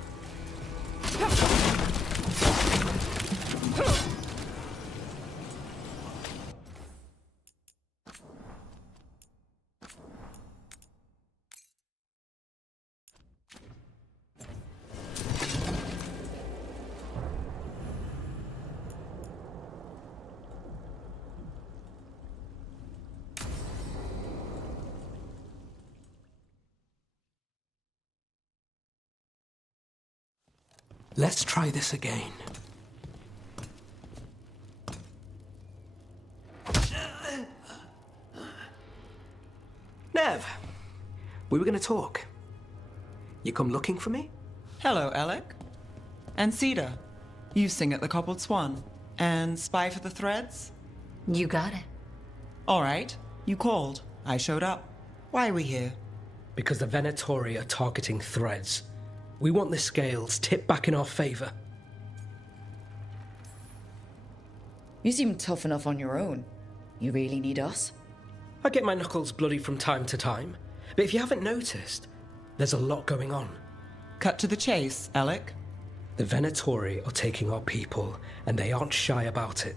Let's try this again. Nev, we were going to talk. You come looking for me? Hello, Alec. And Cedar, you sing at the Cobbled Swan. And spy for the Threads? You got it. All right, you called. I showed up. Why are we here? Because the Venatori are targeting Threads. We want the scales tipped back in our favor. You seem tough enough on your own. You really need us? I get my knuckles bloody from time to time, but if you haven't noticed, there's a lot going on. Cut to the chase, Alec. The Venatori are taking our people, and they aren't shy about it.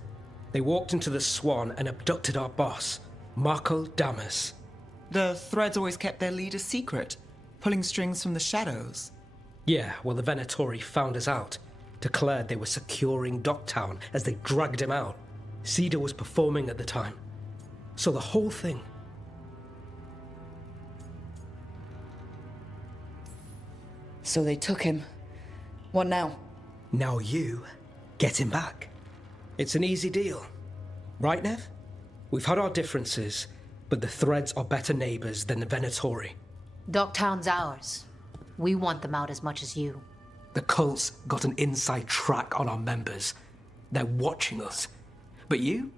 They walked into the Swan and abducted our boss, Marco Damas. The Threads always kept their leader secret, pulling strings from the shadows. Yeah, well, the Venatori found us out, declared they were securing Docktown as they dragged him out. Cedar was performing at the time. So the whole thing. So they took him. What now? Now you get him back. It's an easy deal. Right, Nev? We've had our differences, but the Threads are better neighbors than the Venatori. Docktown's ours. We want them out as much as you. The cult's got an inside track on our members. They're watching us. But you?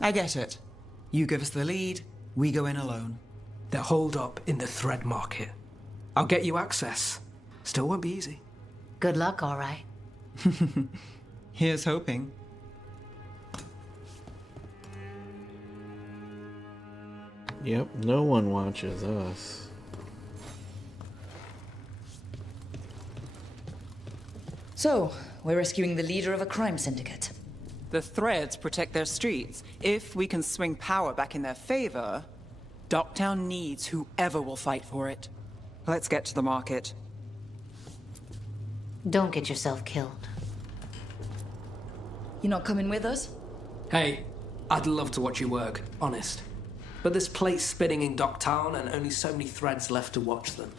I get it. You give us the lead, we go in alone. They're holed up in the Thread Market. I'll get you access. Still won't be easy. Good luck, all right. Here's hoping. Yep, no one watches us. So, we're rescuing the leader of a crime syndicate. The Threads protect their streets. If we can swing power back in their favor, Docktown needs whoever will fight for it. Let's get to the market. Don't get yourself killed. You not coming with us? Hey, I'd love to watch you work, honest. But there's plates spinning in Docktown and only so many Threads left to watch them.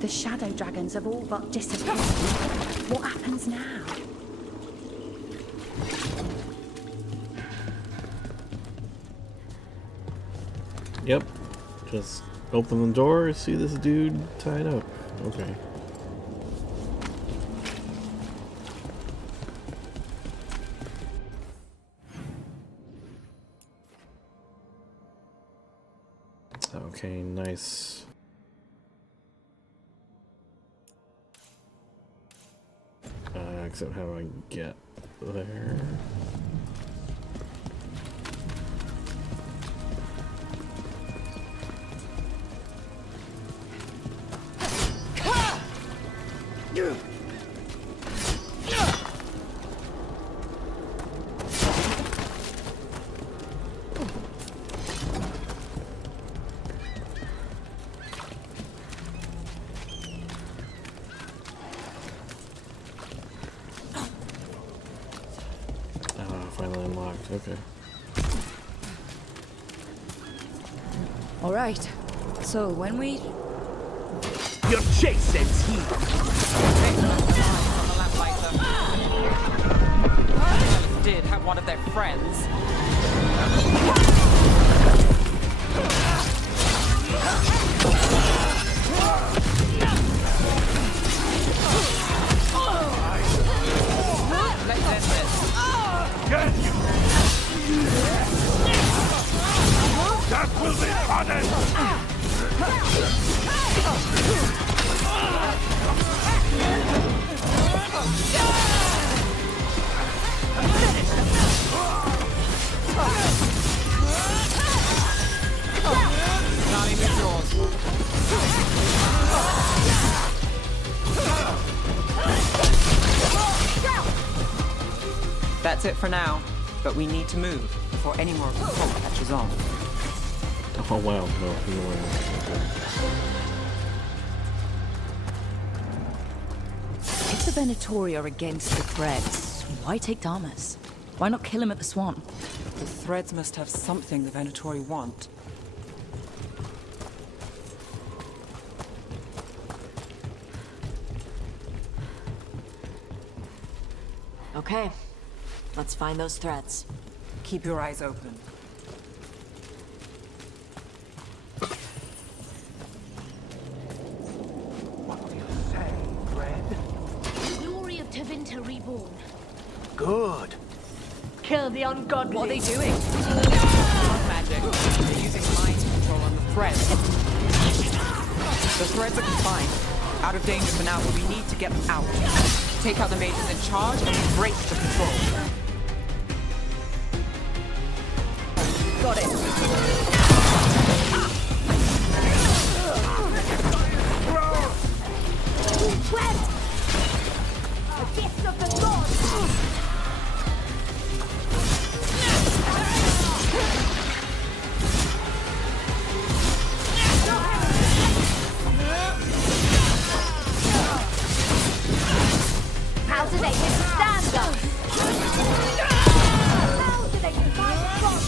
The shadow dragons have all but disappeared. What happens now? Yep. Just open the door, see this dude tied up. Okay. Okay, nice. Except how do I get there? Finally unlocked, okay. Alright. So when we... Your chase ends here. Did have one of their friends. Let's end this. Get you! That will be punished! Not even yours. That's it for now, but we need to move before any more of the cult catches on. Oh wow, no, If the Venatori are against the Threads, why take Damas? Why not kill him at the swamp? The Threads must have something the Venatori want. Okay, let's find those threads. Keep your eyes open. What do you say, Red? The glory of Tevinter reborn. Good. Kill the ungodly. What are they doing? Blood magic. They're using mind control on the Threads. The Threads are confined. Out of danger for now, but we need to get them out. Take out the mages in charge and break the control. Got it. A gift of the gods! How do they withstand us? How do they defy the gods?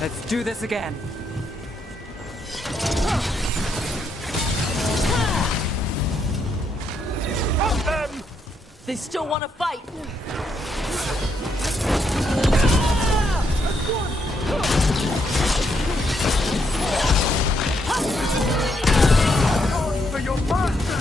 Let's do this again. They still want to fight. For your master!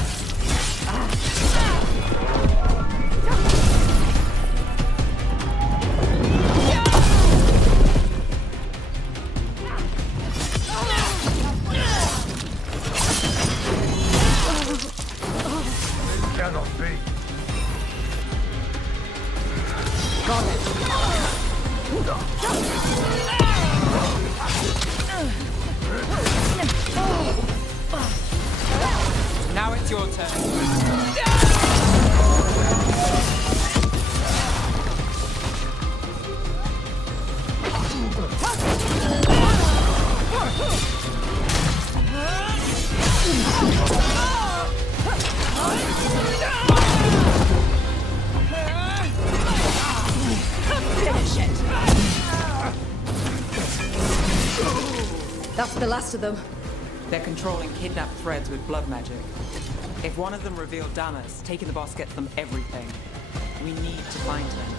This cannot be. Got it. Now it's your turn. Finish it. That's the last of them. They're controlling kidnapped threads with blood magic. If one of them revealed Damas, taking the boss gets them everything. We need to find him.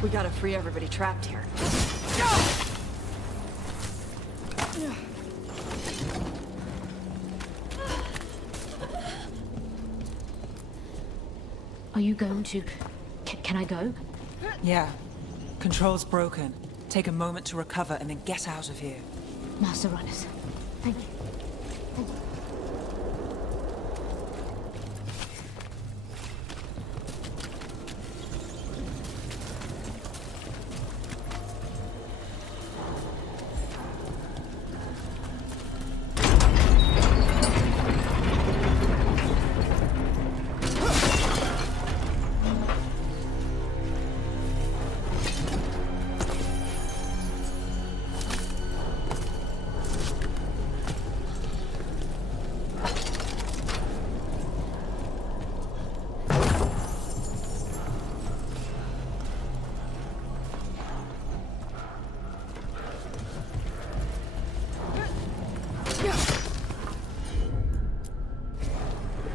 We gotta free everybody trapped here. Are you going to... Can I go? Yeah. Control's broken. Take a moment to recover and then get out of here. Master Runners. Thank you. Thank you.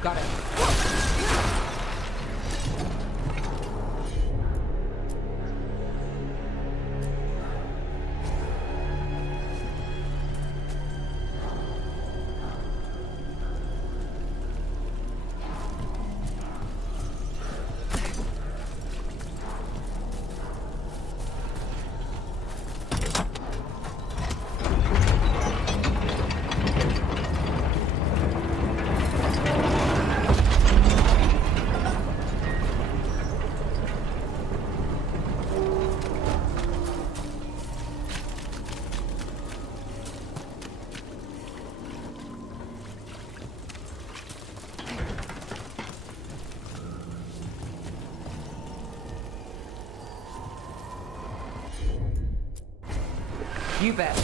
Got it. You bet.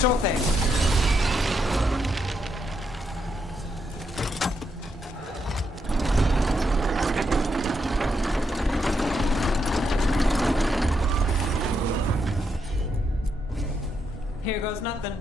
Sure thing. Here goes nothing.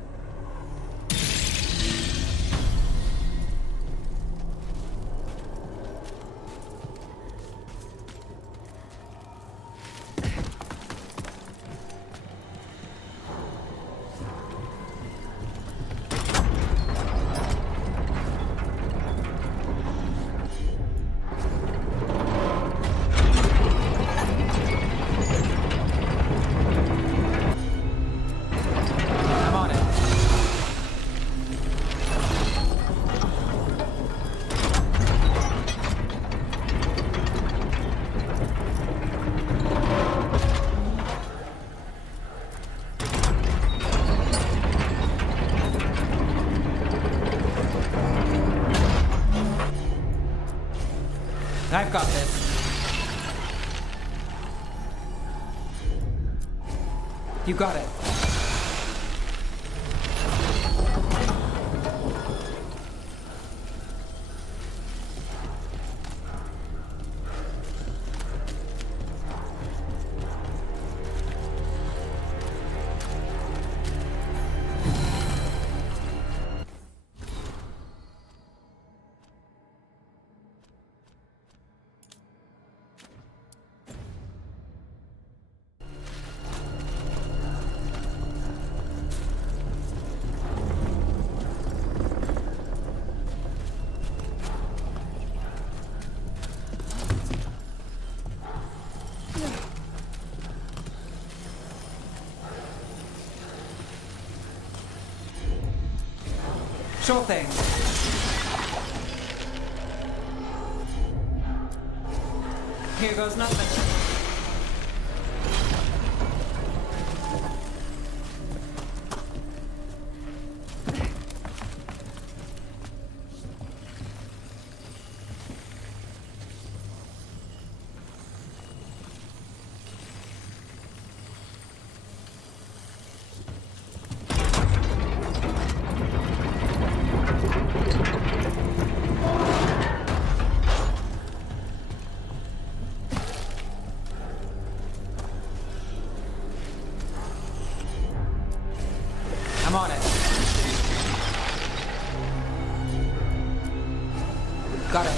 I've got this. You got it. Sure thing. Here goes nothing. I'm on it. Got it.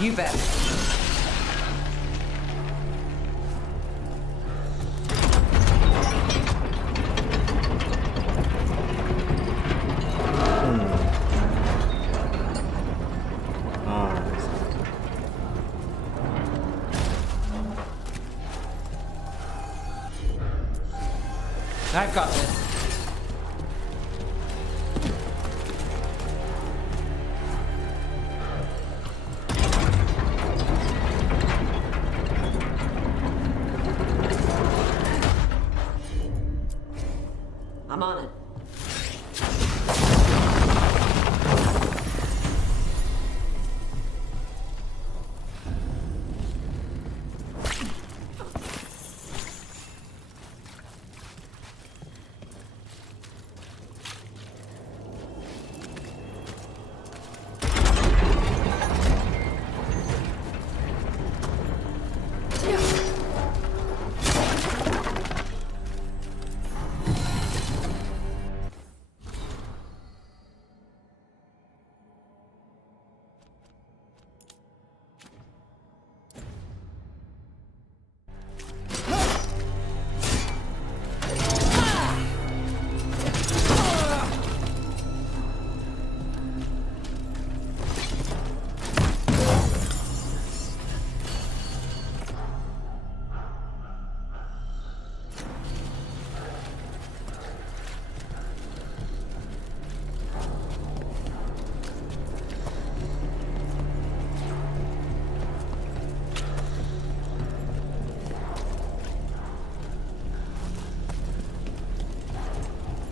You bet. I've got this. I'm on it.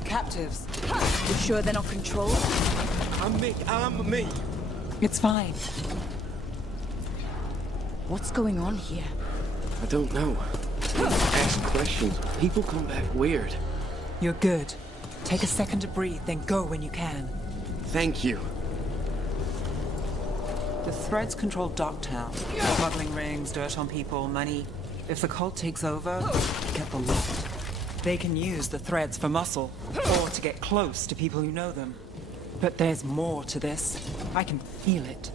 Captives. You sure they're not controlled? I'm me. It's fine. What's going on here? I don't know. Ask questions. People come back weird. You're good. Take a second to breathe, then go when you can. Thank you. The Threads control Docktown. Smuggling rings, dirt on people, money. If the cult takes over, get the lot. They can use the Threads for muscle, or to get close to people who know them. But there's more to this. I can feel it.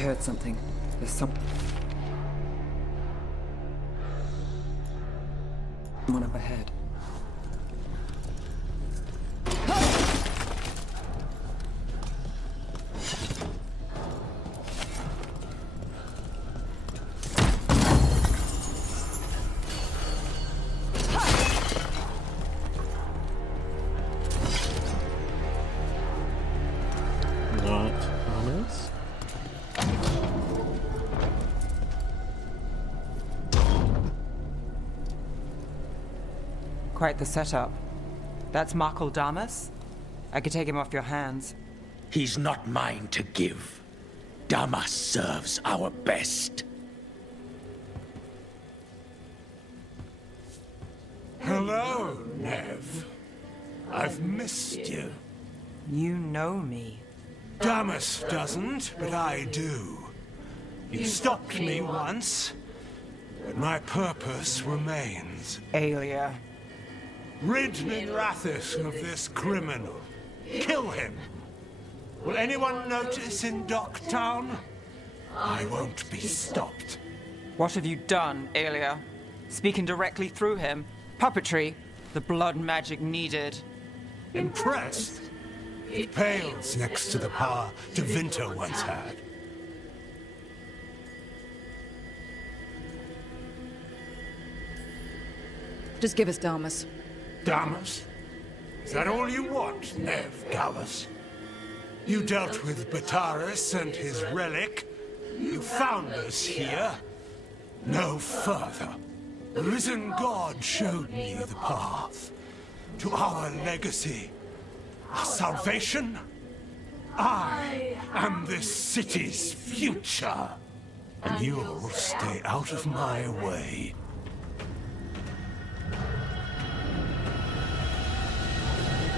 heard something. There's someone up ahead. Not ominous. Quite the setup. That's Markle Damas? I could take him off your hands. He's not mine to give. Damas serves our best. Hello, Nev. I've missed you. You know me. Damas doesn't, but I do. You stopped me once, but my purpose remains. Aelia. Rid Minrathous of this criminal. Kill him. Will anyone notice in Docktown? I won't be stopped. What have you done, Aelia? Speaking directly through him. Puppetry. The blood magic needed. Impressed? It pales next to the power Tevinter once had. Just give us Damas. Damas? Is that all you want, Nev Gallus? You dealt with Bataris and his relic. You found us here. No further. The risen God showed me the path to our legacy, our salvation. I am this city's future, and you'll stay out of my way.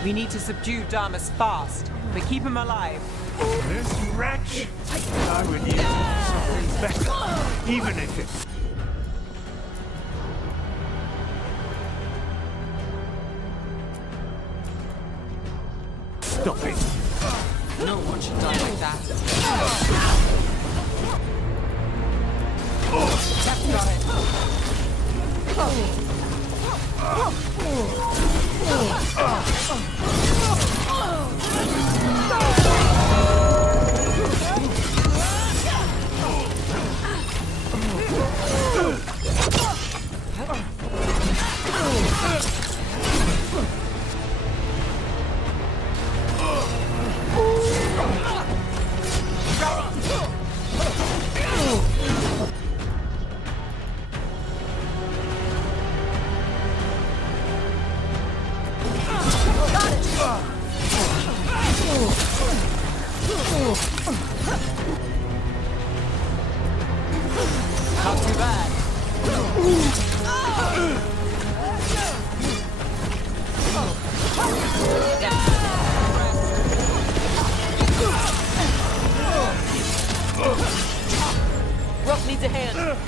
We need to subdue Damas fast, but keep him alive. This wretch? I would use something better, even if it's... Stop it! No one should die like that. That's not not too bad. Rook needs a hand.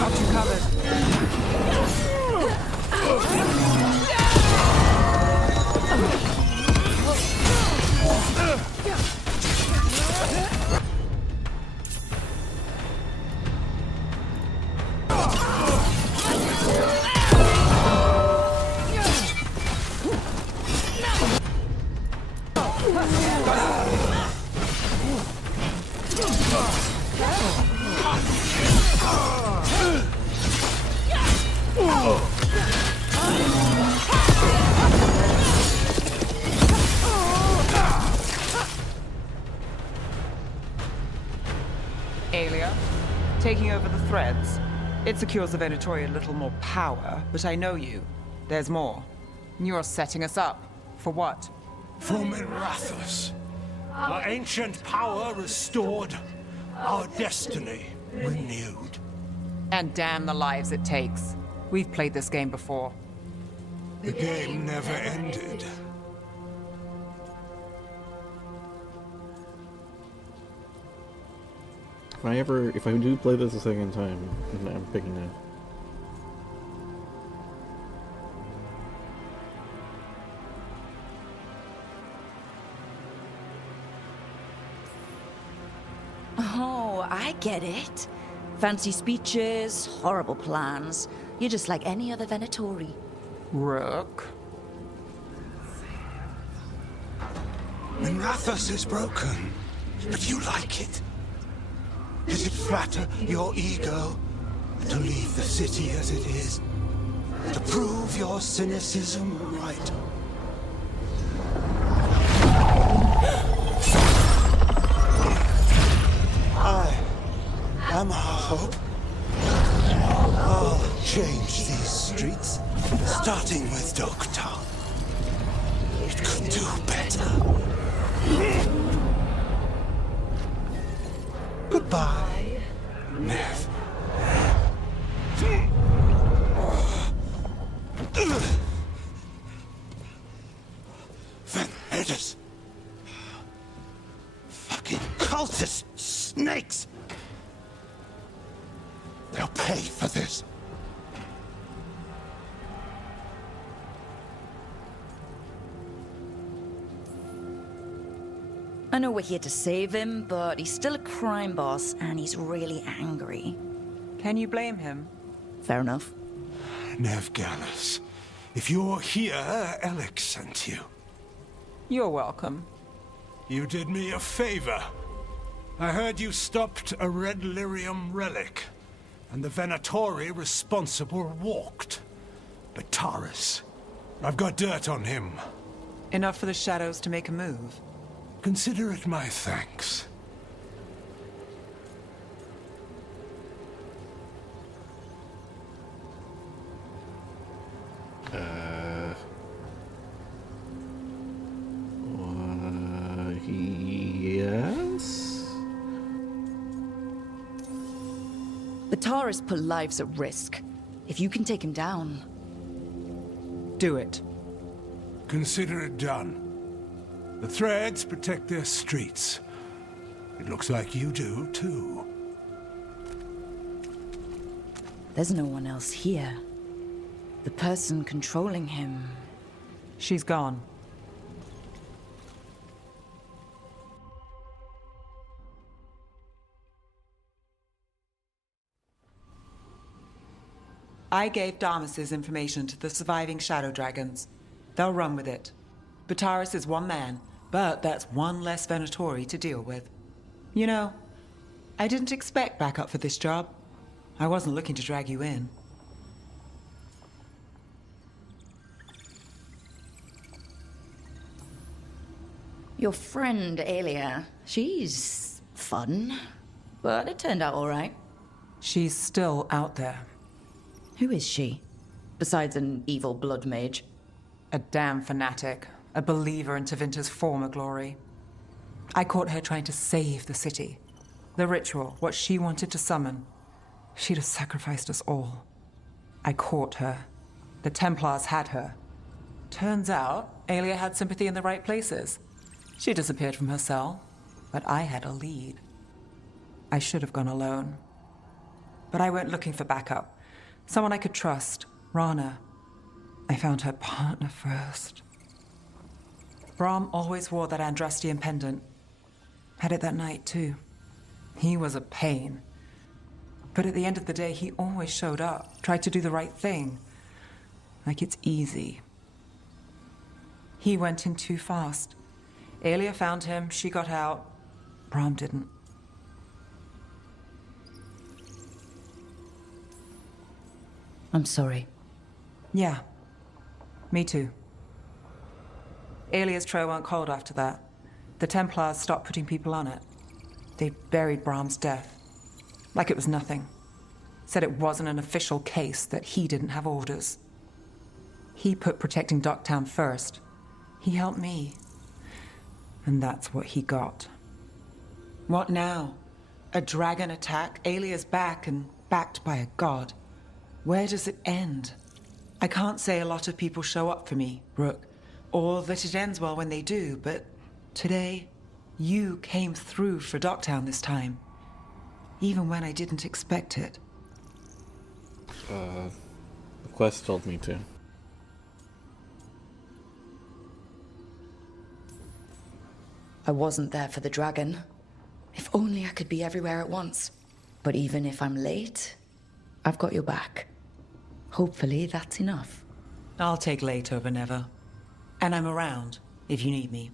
Got you covered. Aelia, taking over the threads. It secures the Venatori a little more power, but I know you. There's more. You're setting us up. For what? For Minrathous. Our ancient power restored. Our destiny renewed. And damn the lives it takes. We've played this game before. The game never ended. If I do play this a second time, I'm picking that. Oh, I get it. Fancy speeches, horrible plans. You're just like any other Venatori. Rook. Minrathous is broken, but you like it. Does it flatter your ego to leave the city as it is? To prove your cynicism right? I am hope. I'll change these streets, starting with Dok'tar. It could do better. Goodbye, Nev. Vendettas. Fucking cultists, snakes. They'll pay for this. I know we're here to save him, but he's still a crime boss, and he's really angry. Can you blame him? Fair enough. Nev Gallus, if you're here, Alec sent you. You're welcome. You did me a favor. I heard you stopped a red lyrium relic, and the Venatori responsible walked. But Taurus, I've got dirt on him. Enough for the shadows to make a move. Consider it my thanks. Yes? Bataris put lives at risk. If you can take him down... Do it. Consider it done. The Threads protect their streets. It looks like you do, too. There's no one else here. The person controlling him... She's gone. I gave Damas's information to the surviving Shadow Dragons. They'll run with it. Bataris is one man, but that's one less Venatori to deal with. You know, I didn't expect backup for this job. I wasn't looking to drag you in. Your friend, Aelia, she's fun, but it turned out all right. She's still out there. Who is she? Besides an evil blood mage? A damn fanatic. A believer in Tevinter's former glory. I caught her trying to save the city. The ritual, what she wanted to summon. She'd have sacrificed us all. I caught her. The Templars had her. Turns out, Aelia had sympathy in the right places. She disappeared from her cell, but I had a lead. I should have gone alone. But I went looking for backup. Someone I could trust, Rana. I found her partner first. Brahm always wore that Andrastian pendant. Had it that night, too. He was a pain. But at the end of the day, he always showed up, tried to do the right thing. Like it's easy. He went in too fast. Aelia found him, she got out. Brahm didn't. I'm sorry. Yeah. Me too. Aelia's trail went cold after that. The Templars stopped putting people on it. They buried Brahm's death. Like it was nothing. Said it wasn't an official case, that he didn't have orders. He put protecting Docktown first. He helped me. And that's what he got. What now? A dragon attack? Aelia's back and backed by a god. Where does it end? I can't say a lot of people show up for me, Rook, or that it ends well when they do, but today, you came through for Docktown this time. Even when I didn't expect it. The quest told me to. I wasn't there for the dragon. If only I could be everywhere at once. But even if I'm late, I've got your back. Hopefully that's enough. I'll take late over never. And I'm around if you need me.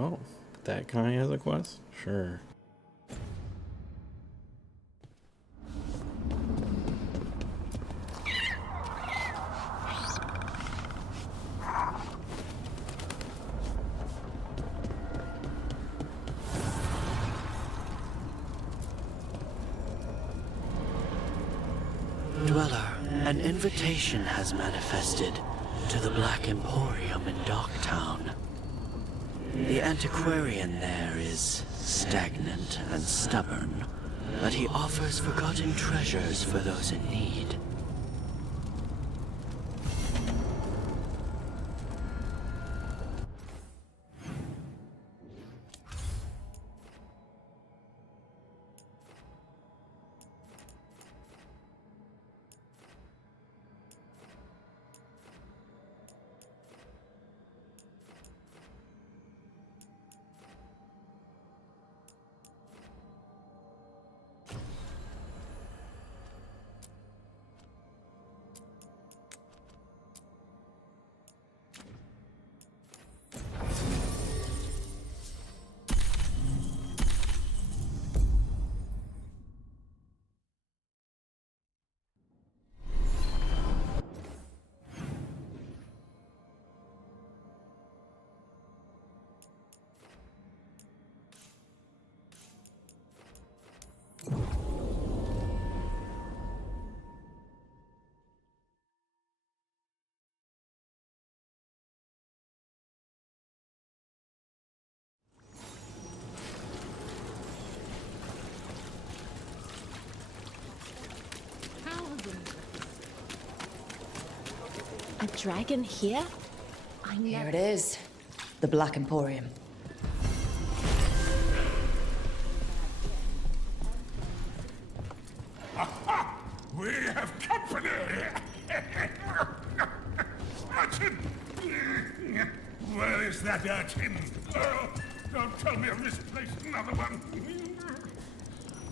Oh, that guy has a quest? Sure. Dweller, an invitation has manifested to the Black Emporium in Darktown. The antiquarian there is stagnant and stubborn, but he offers forgotten treasures for those in need. A dragon here? Here it is. The Black Emporium. We have company! Urchin! Where is that urchin? Oh, don't tell me I've misplaced another one.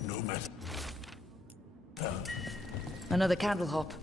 No matter. Another candle hop.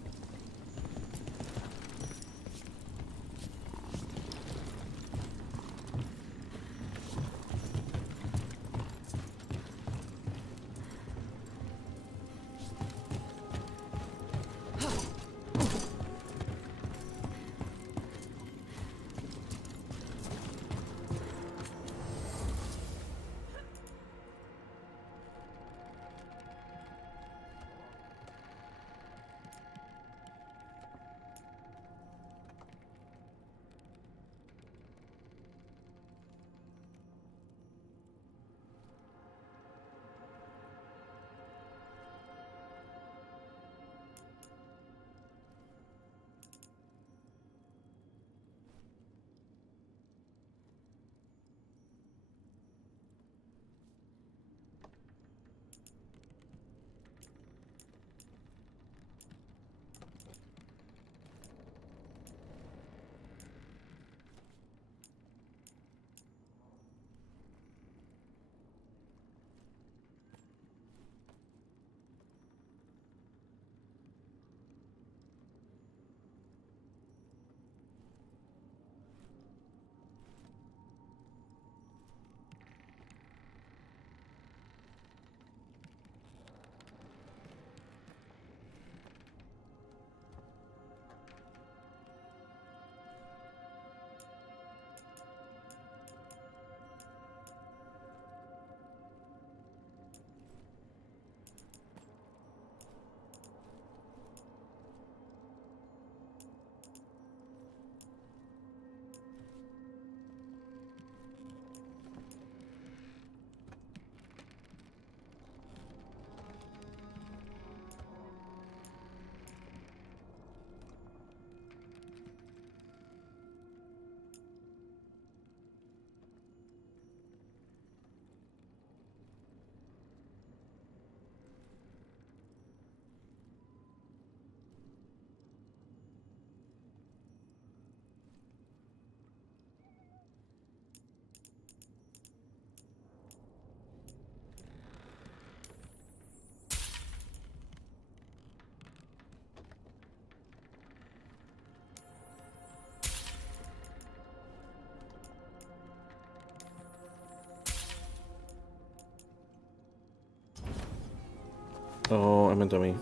given to me.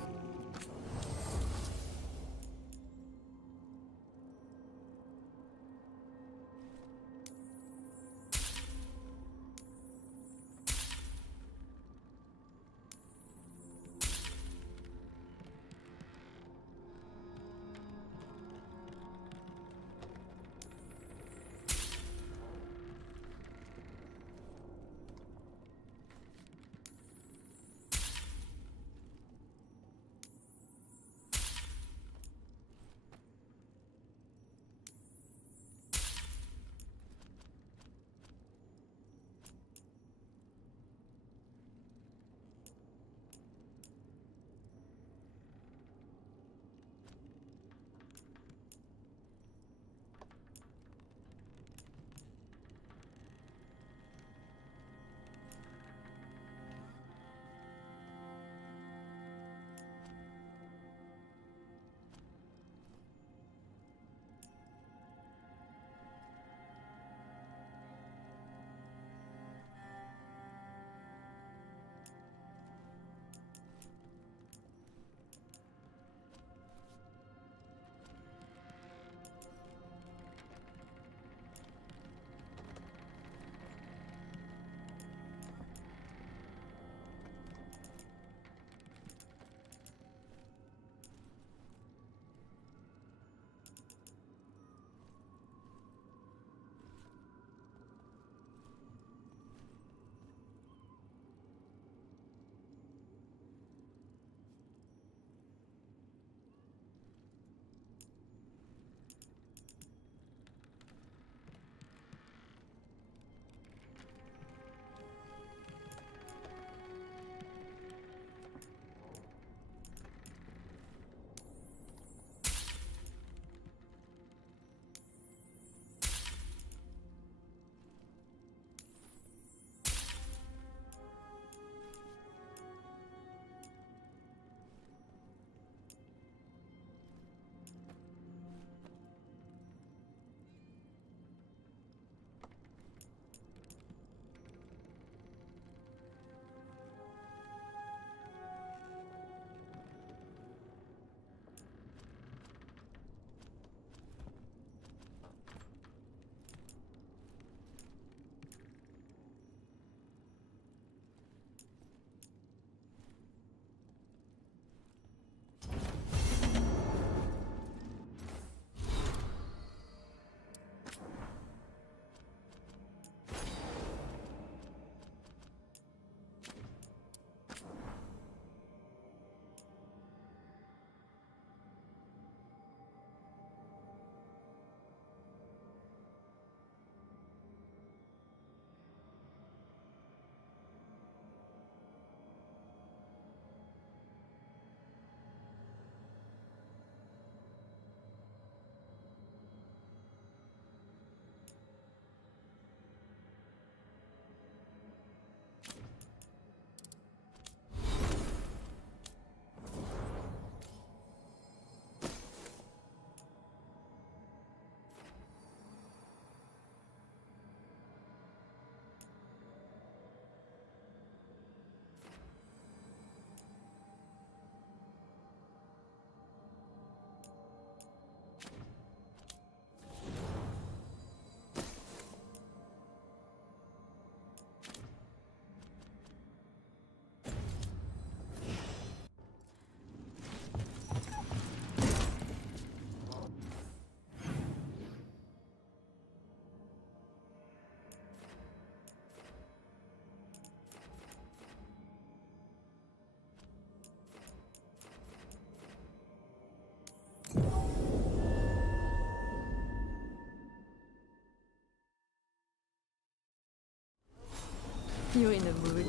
You're in the mood.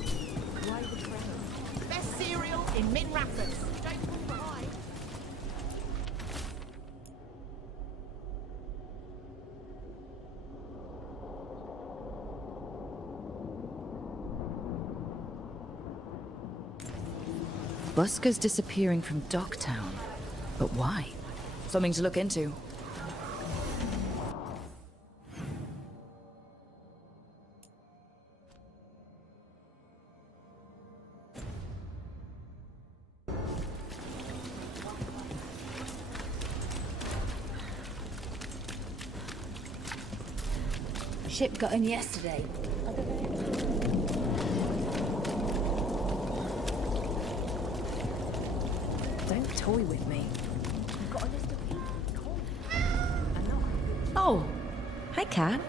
Why the frown? Best cereal in Min Rapids. Don't fall behind. Busker's disappearing from Docktown. But why? Something to look into. ship got in yesterday. Don't toy with me. I've got a list of people with cold. Oh, hi, Cat.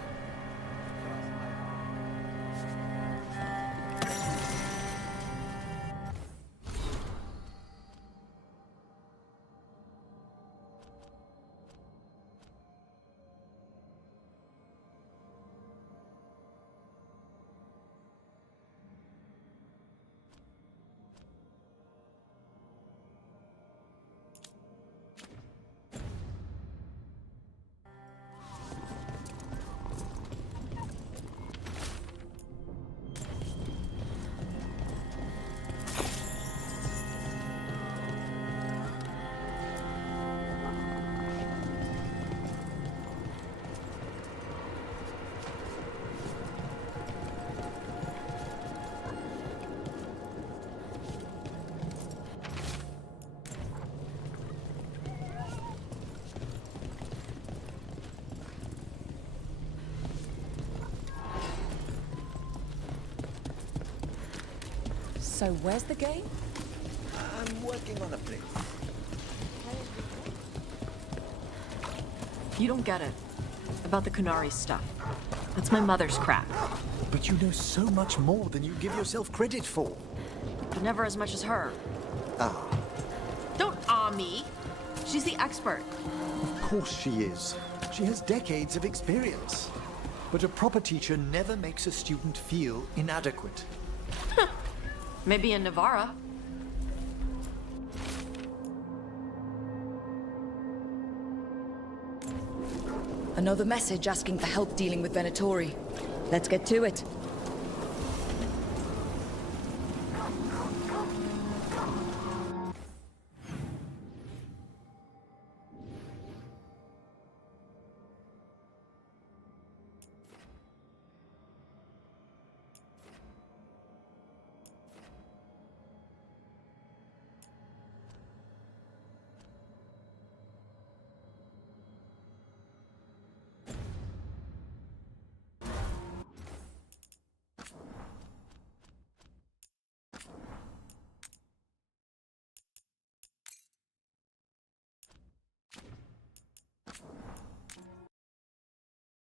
So where's the game? I'm working on a place. You don't get it. About the Kunari stuff. That's my mother's crap. But you know so much more than you give yourself credit for. But never as much as her. Ah, Don't me. She's the expert. of course she is. She has decades of experience. But a proper teacher never makes a student feel inadequate. Maybe in Navarra. Another message asking for help dealing with Venatori. Let's get to it.